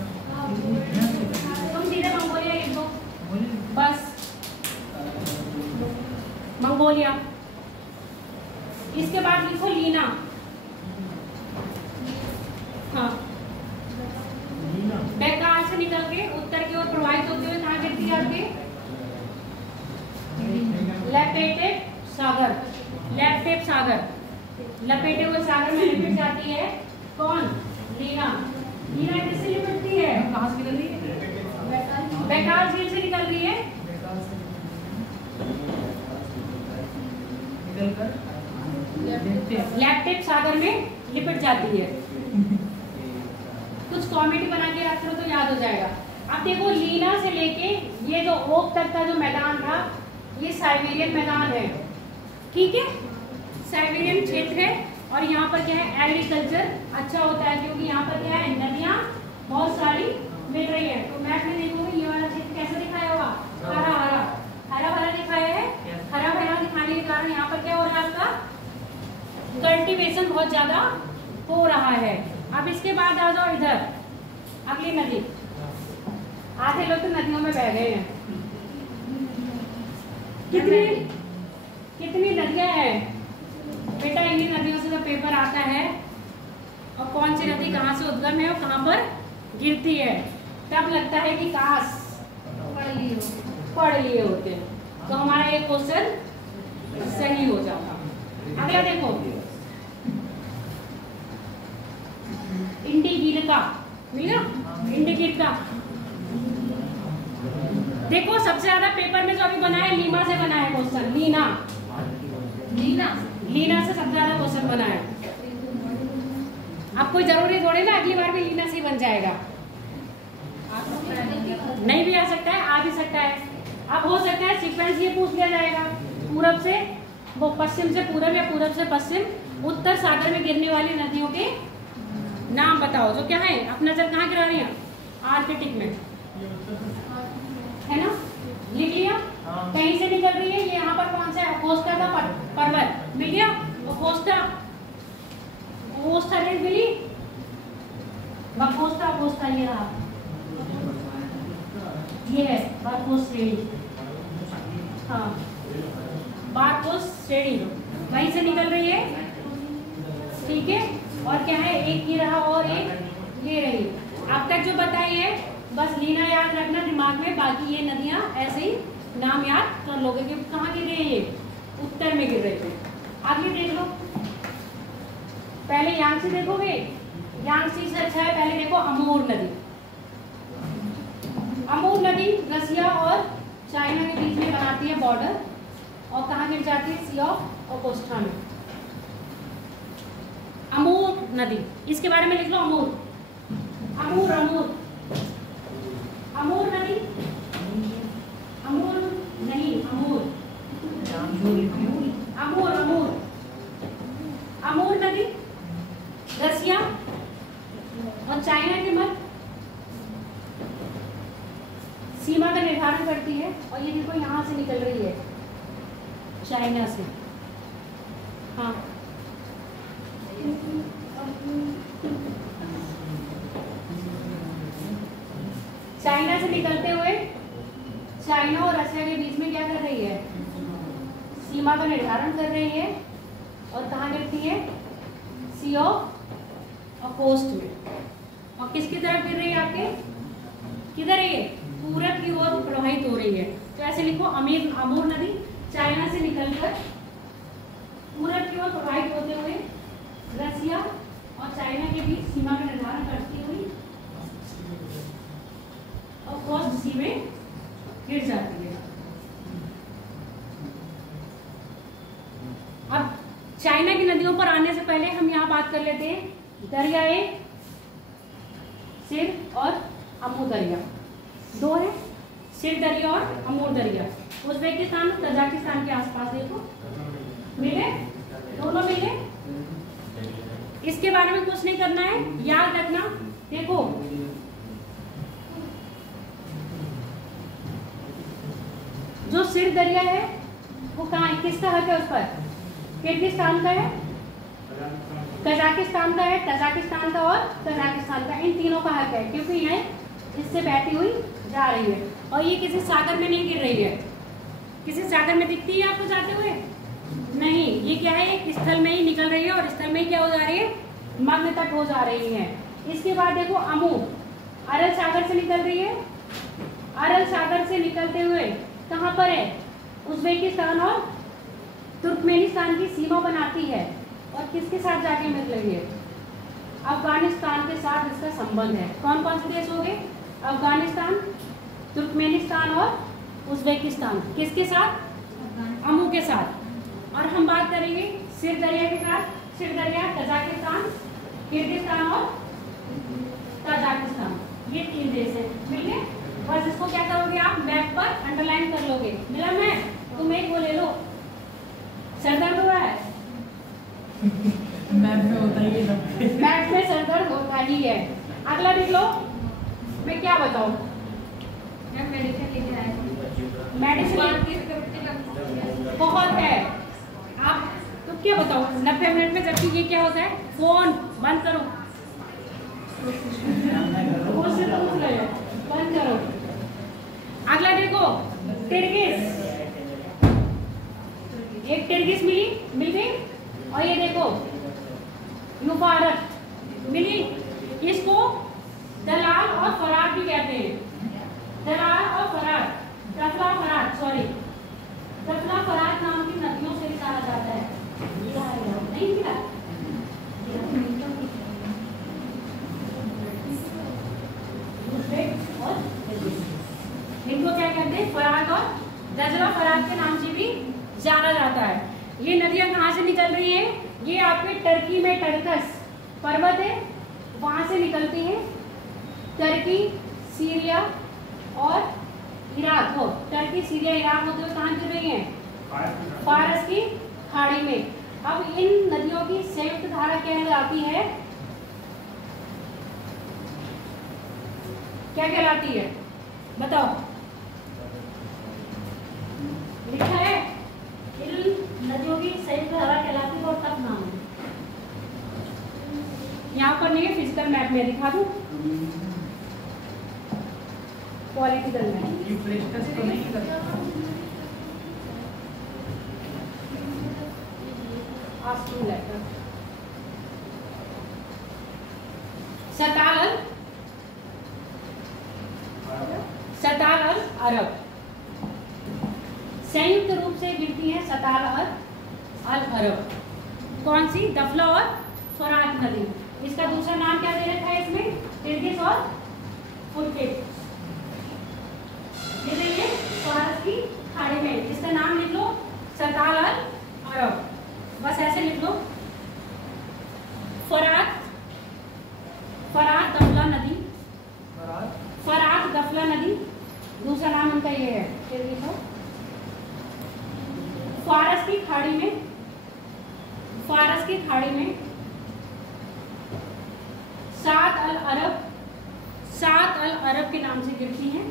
तुम सीधे मंगोलिया लिख दो बस। मंगोलिया। इसके बाद लिखो लीना। हाँ, बैकाल से निकल के उत्तर की ओर प्रवाहित होते हुए कहाँ गिरती है आपके? लपेटे सागर। लैपटेप सागर, लपेटे हुए सागर में लिपट जाती है कौन? लीना। लीना किससे लिपटती है? कहाँ से निकल रही है? बैकाल झील से निकल रही है। निकल कर लैपटेप सागर में लिपट जाती है। कुछ कॉमेडी बना के रख लो तो याद हो जाएगा। अब देखो लीना से लेके ये जो ओक तक का जो मैदान था ये साइबेरियन मैदान है, ठीक है, साइबेरियन क्षेत्र है। और यहाँ पर क्या है? एग्रीकल्चर अच्छा होता है क्योंकि यहाँ पर क्या है? नदियाँ बहुत सारी मिल रही है। तो मैप में देखोगे ये वाला क्षेत्र कैसा दिखाया हुआ? हरा हरा, हरा भरा दिखाया है। हरा भरा दिखाने के कारण यहाँ पर क्या हो रहा है? आपका कल्टीवेशन बहुत ज्यादा हो रहा है। अब इसके बाद आ जाओ इधर अगली नदी। आधे लोग तो नदियों में बह गए हैं। कितनी कितनी नदियां हैं बेटा? इन्हीं नदियों से तो पेपर आता है और कौन सी नदी कहाँ से उद्गम है और कहाँ पर गिरती है। तब लगता है कि काश पढ़ लिए होते तो हमारा एक क्वेश्चन सही हो जाता। अगला देखो इंडिगिरका, मिला? इंडिगिरका देखो सबसे ज्यादा पेपर में जो अभी बना है लीमा से बना है क्वेश्चन। लीना, लीना लीना से सबसे ज्यादा क्वेश्चन बना है। अब कोई जरूरी थोड़ी ना अगली बार भी लीना से बन जाएगा। नहीं भी आ सकता है, आ भी सकता है। अब हो सकता है सीक्वेंस ये पूछ लिया जाएगा पूरब से वो पश्चिम से पूरब या पूरब से पश्चिम उत्तर सागर में गिरने वाली नदियों के नाम बताओ। जो क्या है? अब नजर कहाँ गिरा रही है? आर्कटिक में, है ना? लिख लिया? कहीं से निकल रही है। ये यहाँ पर कौन सा है? अकोस्टा का पर्वत मिल गया। अकोस्टा, अकोस्टा रेंज मिली। बकोस्टा, अकोस्टा ये रहा, ये है बारकोस श्रेणी। हाँ, बारकोस श्रेणी वहीं से निकल रही है, ठीक है। और क्या है? एक ये रहा और एक ये रही। अब तक जो बताई है बस लीना याद रखना दिमाग में, बाकी ये नदियां ऐसे ही नाम याद कर लोगे कि कहाँ गिर रही है। ये उत्तर में गिर रहे थे। आगे देख लो, पहले यांगसी देखोगे। यांगसी से अच्छा है पहले देखो अमूर नदी। अमूर नदी रसिया और चाइना के बीच में बनाती है बॉर्डर और कहाँ गिर जाती है? सी ऑफ ओकोस्टा में। अमूर नदी, इसके बारे में लिख लो अमूर। अमूर, अमूर, अमूर नदी, अमूर नहीं, अमूर, अमूर, अमूर, अमूर नदी रसिया और चाइना के मध्य सीमा का निर्धारण करती है। और ये देखो यहाँ से निकल रही है चाइना से। हाँ, चाइना से निकलते हुए चाइना और रशिया के बीच में क्या कर रही है? सीमा का निर्धारण कर रही है। और कहाँ गिरती है? सी ऑफ ओकोस्ट में। और किसकी तरफ गिर रही है आपके? किधर है ये? पूरब की ओर प्रवाहित हो रही है। तो ऐसे लिखो अमूर नदी चाइना से निकलकर पूरब की ओर प्रवाहित होते हुए रसिया और चाइना के बीच सीमा का निर्धारण करती हुई ओकोस्ट सी में गिर जाती है। अब चाइना की नदियों पर आने से पहले हम यहाँ बात कर लेते हैं दरियाए सिर और अमूर दरिया। दो है, सिर दरिया और अमूर दरिया। उज्बेकिस्तान और तजाकिस्तान के आसपास देखो मिले, दोनों मिले। इसके बारे में कुछ नहीं करना है, याद रखना। देखो जो सिर दरिया है वो कहाँ है? किसका हक है उस पर? किर्गिस्तान का है, कजाकिस्तान का है, तजाकिस्तान का और कजाकिस्तान का। इन तीनों का हक है क्योंकि यह इससे बहती हुई जा रही है और ये किसी सागर में नहीं गिर रही है। किसी सागर में दिखती है आपको जाते हुए? नहीं, ये क्या है, एक स्थल में ही निकल रही है और स्थल में ही क्या हो जा रही है, मग्न तक हो जा रही है। इसके बाद देखो अमू अरल सागर से निकल रही है। अरल सागर से निकलते हुए कहाँ पर है, उज्बेकिस्तान और तुर्कमेनिस्तान की सीमा बनाती है और किसके साथ जाके मिल रही है, अफगानिस्तान के साथ इसका संबंध है। कौन कौन से देश हो गए, अफगानिस्तान, तुर्कमेनिस्तान और उज्बेकिस्तान, किसके साथ, अमू के साथ। और हम बात करेंगे सिर दरिया के साथ, सिर दरिया तजाकिस्तान, किर्गिस्तान और तजाकिस्तान, ये 3 देश है। मिल गए, बस इसको क्या करोगे आप, मैप पर अंडरलाइन कर लोगे। मिला मैं, तुम एक वो ले लो। सर दर्द हो रहा है, मैथ में होता ही है, मैथ में सर दर्द होता ही है। अगला देख लो, मैं क्या बताऊं, मेडिसिन लेके आए मेडिसिन बहुत है। आप तो क्या बताओ 90 मिनट में, जबकि ये क्या होता है, फोन बंद करो, उससे पूछ रहे हैं, बंद करो। अगला देखो, टिर्गिस, एक टिर्गिस मिल गई। और ये देखो युफारत मिली। इसको दलाल और फरात भी कहते हैं, दलाल और फरात, दफला फरात, सॉरी दफला फरात नाम की नदियों से निकाला जाता है। नहीं मिला, इनको क्या कहते हैं, फरात और दजला फरात के नाम से भी जाना जाता है। ये नदियां कहाँ से निकल रही हैं, ये आपके टर्की में टर्कस पर्वत है, वहां से निकलती है। टर्की, सीरिया और इराक हो, टर्की, सीरिया, इराक होते हुए कहाँ गिर रही हैं, फारस की खाड़ी में। अब इन नदियों की संयुक्त धारा क्या कहलाती है, क्या कहलाती है, बताओ, लिखा है, इन नदियों की संयुक्त धारा कहलाती है और तब नाम है। यहाँ पर नहीं है, फिजिकल मैप में दिखा दूं, पॉलिटिकल मैप, ये फ्लैश टेस्ट तो नहीं करता, आस्किंग लेटर, सताल अरब, संयुक्त रूप से गिरती है सताल अल अरब। कौन सी, दफला और फरात नदी। इसका दूसरा नाम क्या दे रखा है इसमें, टिर्गिस और फुरकेट। ये फारस की खाड़ी में, इसका नाम लिख लो सताल अल अरब, बस ऐसे लिख लो। फरात दफला नदी, फरात दफला नदी, दूसरा नाम उनका ये है, टिर्गिस और फारस की खाड़ी में, फारस की खाड़ी में सात अल अरब के नाम से गिरती हैं।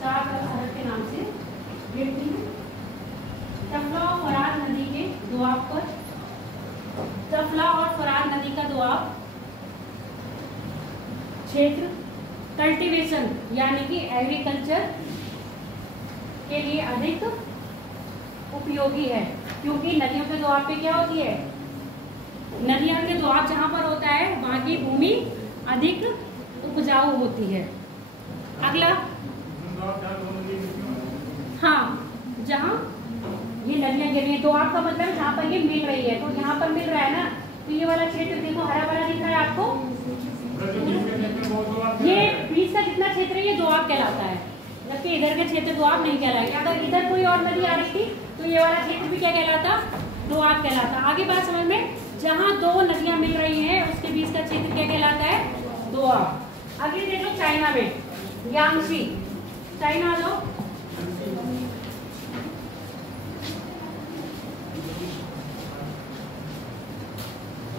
सात अल अरब के नाम से गिरती हैं। तफला और फरात नदी के दोआब पर, तफला और फरात नदी का दोआब क्षेत्र कल्टीवेशन यानी कि एग्रीकल्चर के लिए अधिक उपयोगी है, क्योंकि नदियों के दोआब पे क्या होती है, नदियों के दोआब जहाँ पर होता है वहाँ की भूमि अधिक उपजाऊ होती है। अगला, हाँ, जहाँ ये नदियाँ गिर रही है, दोआब का मतलब जहाँ पर ये मिल रही है, तो यहाँ पर मिल रहा है ना, तो ये वाला क्षेत्र देखो हरा भरा दिख रहा है आपको, ये बीच का जितना क्षेत्र है ये दोआब कहलाता है, जबकि इधर का क्षेत्र दोआब नहीं कहलाएगा। अगर इधर कोई और नदी आ रही थी तो ये वाला क्षेत्र भी क्या कहलाता, दोआब कहलाता। आगे बात समझ में, जहाँ दो नदियाँ मिल रही हैं उसके बीच का क्षेत्र क्या कहलाता है, दोआब। अगली देखो चाइना में, यांगसी, चाइना लो,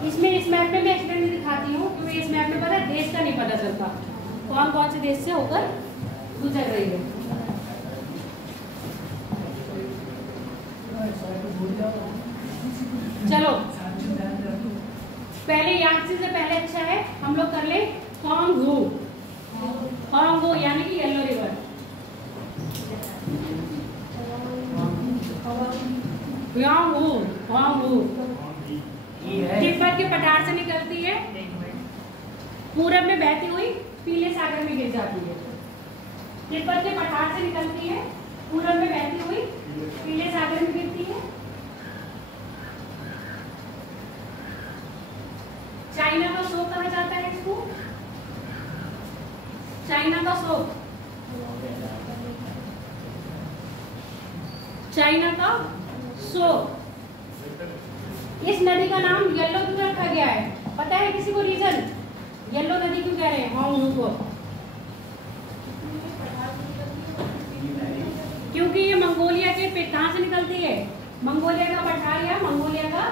इसमें इस मैप में मैं एक्सप्लेन दिखाती हूँ, क्योंकि इस मैप में पता है देश का नहीं पता चलता कौन कौन से देश से होकर गुजर रही है। चलो पहले यांगसी से पहले अच्छा है हम लोग कर ले होंगहो, होंगहो यानी कि येलो रिवर। तिब्बत के पठार से निकलती है, पूरब में बहती हुई पीले सागर में गिर जाती है। तिब्बत के पठार से निकलती है, पूरब में बहती हुई पीले सागर में गिरती है। चाइना का शोक कहा जाता है इसको, चाइना का शोक, चाइना का शोक। इस नदी का नाम येलो क्यों रखा गया है, पता है किसी को रीजन? येलो नदी क्यों कह रहे हैं हांगू को? क्योंकि ये मंगोलिया के कहाँ से निकलती है? मंगोलिया का पठार या मंगोलिया का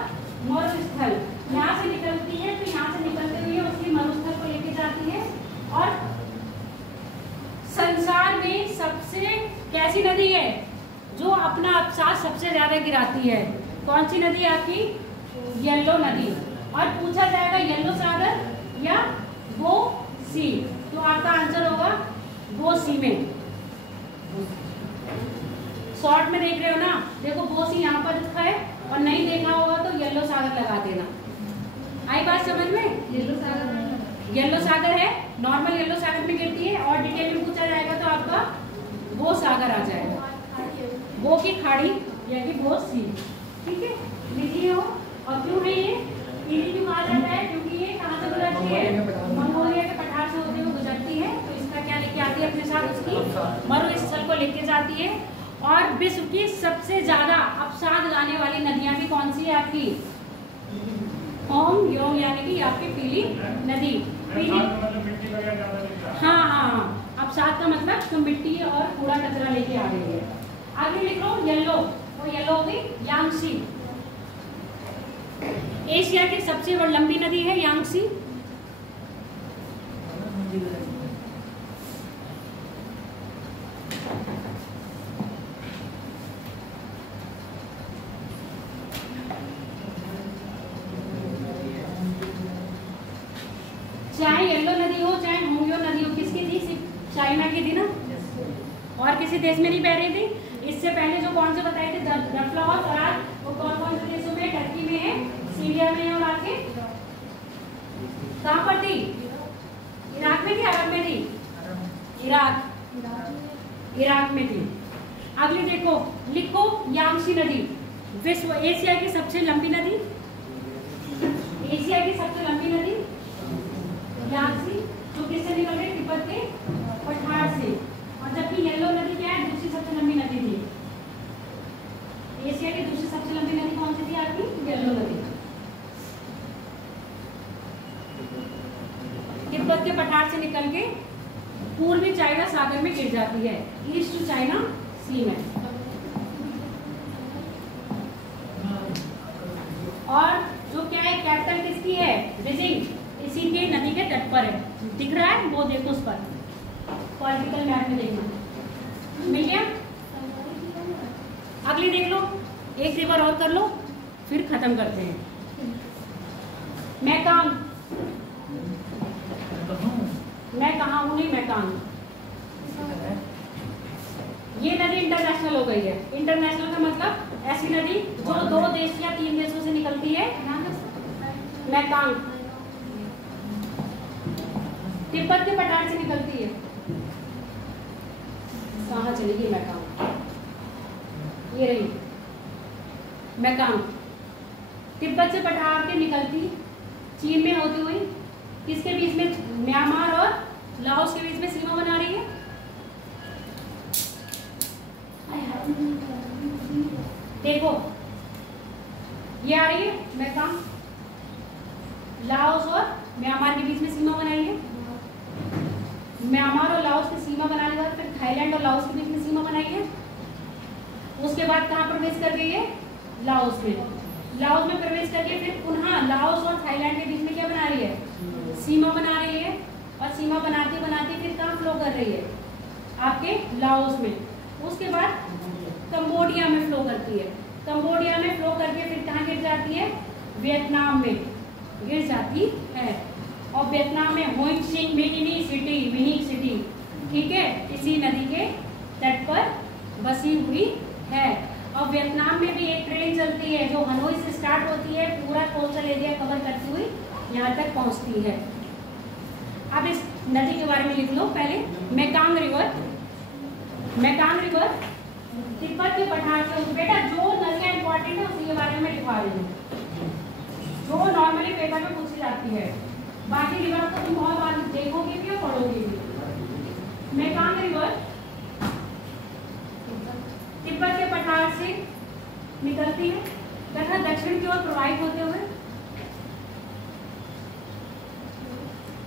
मरुस्थल यहाँ से निकलती है। तो यहाँ से निकलते हुए उसकी मरुस्थल को लेके जाती है। और संसार में सबसे कैसी नदी है जो अपना अवसाद सबसे ज्यादा गिराती है? कौन सी नदी आपकी? येलो नदी। और पूछा जाएगा येलो सागर या वो सी, तो आपका आंसर होगा वो सी में। शॉर्ट में देख रहे हो ना, देखो वो सी यहाँ पर लिखा है, और नहीं देखा होगा तो येलो सागर लगा देना। आई बात समझ में? येलो सागर है, नॉर्मल येलो सागर में गिरती है। और डिटेल में पूछा जाएगा तो आपका वो सागर आ जाएगा, वो की खाड़ी यानी वो सी। ठीक है, लिखिए हो। और क्यों है ये पीली क्यों कहा जाता है? क्योंकि ये कहाँ से गुजरती है? मंगोलिया के पठार से होते हुए गुजरती है। तो इसका क्या लेके आती है अपने साथ? उसकी मरुस्थल को लेके जाती है। और विश्व की सबसे ज्यादा अवसाद लाने वाली नदियां भी कौन सी है आपकी? होम योंग यानी कि आपकी पीली नदी। पीली, हाँ हाँ, अवसाद का मतलब तो मिट्टी और कूड़ा कचरा लेके आ रही है। आगे लिख लो येलो, वो येलो हो गई यांगसी। एशिया की सबसे लंबी नदी है यांगसी। चाहे येलो नदी हो चाहे होंगयो नदी हो, किसकी थी? सिर्फ चाइना की थी ना, और किसी देश में नहीं बह रही थी। इससे पहले जो कौन से बताए थे दफ्लावत और आज वो कौन कौन से देशों में? टर्की में है, सीरिया में है, और आगे कहाँ पर थी? इराक में थी, अरब में थी? इराक में थी। अगली देखो, लिखो यांगसी नदी विश्व एशिया की सबसे लंबी नदी। एशिया की सबसे लंबी नदी यांगसी, जो किससे निकल रही? तिब्बत के पठार से। और जबकि येलो नदी क्या है? दूसरी सबसे लंबी नदी थी। एशिया की दूसरी सबसे लंबी नदी कौन सी थी आपकी? येलो नदी। तिब्बत के पठार से निकल के पूर्वी चाइना सागर में गिर जाती है, ईस्ट चाइना सी में। और जो क्या है, कैपिटल किसकी है? बीजिंग, इसी के नदी के तट पर है। दिख रहा है वो, देखो उस पर पॉलिटिकल मैप में देखना। मिल गया? अगली देख लो, एक रिवर और कर लो, फिर खत्म करते हैं। मैकांग, मैं कहाँ हूँ? नहीं, मैकांग। ये नदी इंटरनेशनल हो गई है। इंटरनेशनल का मतलब ऐसी नदी जो 2 देश या 3 देशों से निकलती है। मैकांग तिब्बत के पठार से निकलती है। कहाँ चलेगी मैकांग? ये रही मैकांग, तिब्बत से पठार के निकलती, चीन में होती हुई किसके बीच में? म्यांमार और लाओस के बीच में सीमा बना रही है। देखो ये आ रही है मैकांग, लाओस और म्यांमार के बीच में सीमा बनाई है। म्यांमार और लाओस की सीमा बनाने के बाद फिर थाईलैंड और लाओस के बीच में सीमा बनाई है। उसके बाद कहाँ प्रवेश कर गई है? लाओस में। लाओस में प्रवेश करके फिर पुनः लाओस और थाईलैंड के बीच में क्या बना रही है? सीमा बना रही है। और सीमा बनाते बनाते फिर कहाँ फ्लो कर रही है? आपके लाओस में। उसके बाद कंबोडिया में फ्लो करती है। कंबोडिया में फ्लो करके फिर कहाँ गिर जाती है? वियतनाम में गिर जाती है। और वियतनाम में होइंग सिंह मिनी सिटी, ठीक है, इसी नदी के तट पर बसी हुई है। और वियतनाम में भी एक ट्रेन चलती है जो हनोई से स्टार्ट होती है, पूरा कोस्टल एरिया कवर करती हुई यहाँ तक पहुँचती है। अब इस नदी के बारे में लिख लो पहले। Mekong river, Mekong river Tibet के पठार से, बेटा जो नदियाँ इंपॉर्टेंट है उसी के बारे में लिखवा रही हूँ, जो नॉर्मली पेपर में पूछी जाती है। बाकी रिवर तो तुम बहुत बार देखोगे भी और पढ़ोगे भी। मेकांग रिवर तिब्बत के पठार से निकलती है तथा दक्षिण की ओर प्रवाहित होते हुए,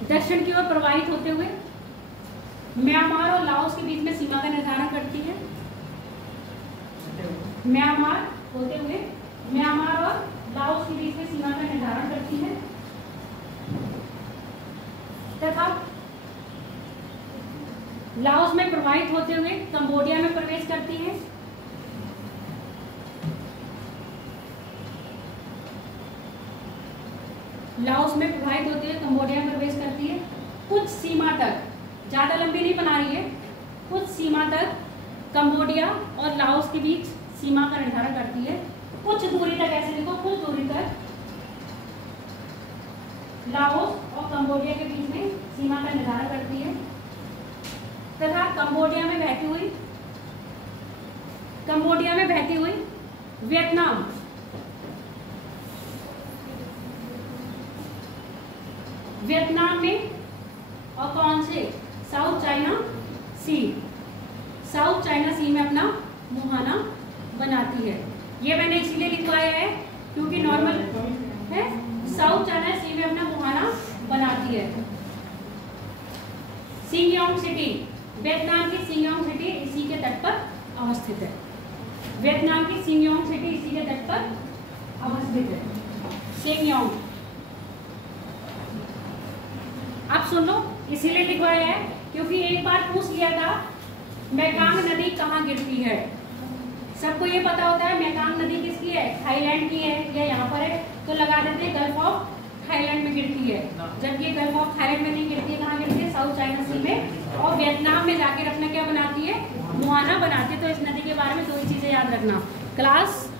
दक्षिण की ओर प्रवाहित होते हुए म्यांमार और लाओस के बीच में सीमा का निर्धारण करती है। म्यांमार होते हुए म्यांमार और लाओस के बीच में सीमा का निर्धारण करती है तथा लाओस में प्रवाहित होते हुए कंबोडिया में प्रवेश करती है। लाओस में प्रवाहित होते हुए कंबोडिया में प्रवेश करती है। कुछ सीमा तक, ज्यादा लंबी नहीं बना रही है, कुछ सीमा तक कंबोडिया और लाओस के बीच सीमा का निर्धारण करती है। कुछ दूरी तक, ऐसे देखो, कुछ दूरी तक लाओस और कंबोडिया के बीच में सीमा का निर्धारण करती है तथा कंबोडिया में बहती हुई वियतनाम, वियतनाम में और कौन से, साउथ चाइना सी, साउथ चाइना सी में अपना मुहाना बनाती है। ये मैंने इसीलिए लिखवाया है क्योंकि नॉर्मल है, साउथ चाइना सी में अपना मुहाना बनाती है। सिंगयोंग सिटी, वियतनाम की सिंगयोंग सिटी इसी के तट पर अवस्थित है। वियतनाम की सिंगयोंग सिटी इसी के तट पर अवस्थित है, सिंगयोंग। अब सुन लो, इसीलिए लिखवाया है क्योंकि एक बार पूछ लिया था मेकांग नदी कहाँ गिरती है। सबको ये पता होता है मेकांग नदी किसकी है, थाईलैंड की है या यहाँ पर है, तो लगा देते हैं गल्फ ऑफ थाईलैंड में गिरती है। जब ये गल्फ ऑफ थाईलैंड में नहीं गिरती है, कहाँ गिरती है, साउथ चाइना सी में, और वियतनाम में जाके रखना क्या बनाती है, मुहाना बनाती है। तो इस नदी के बारे में दो ही चीजें याद रखना। क्लास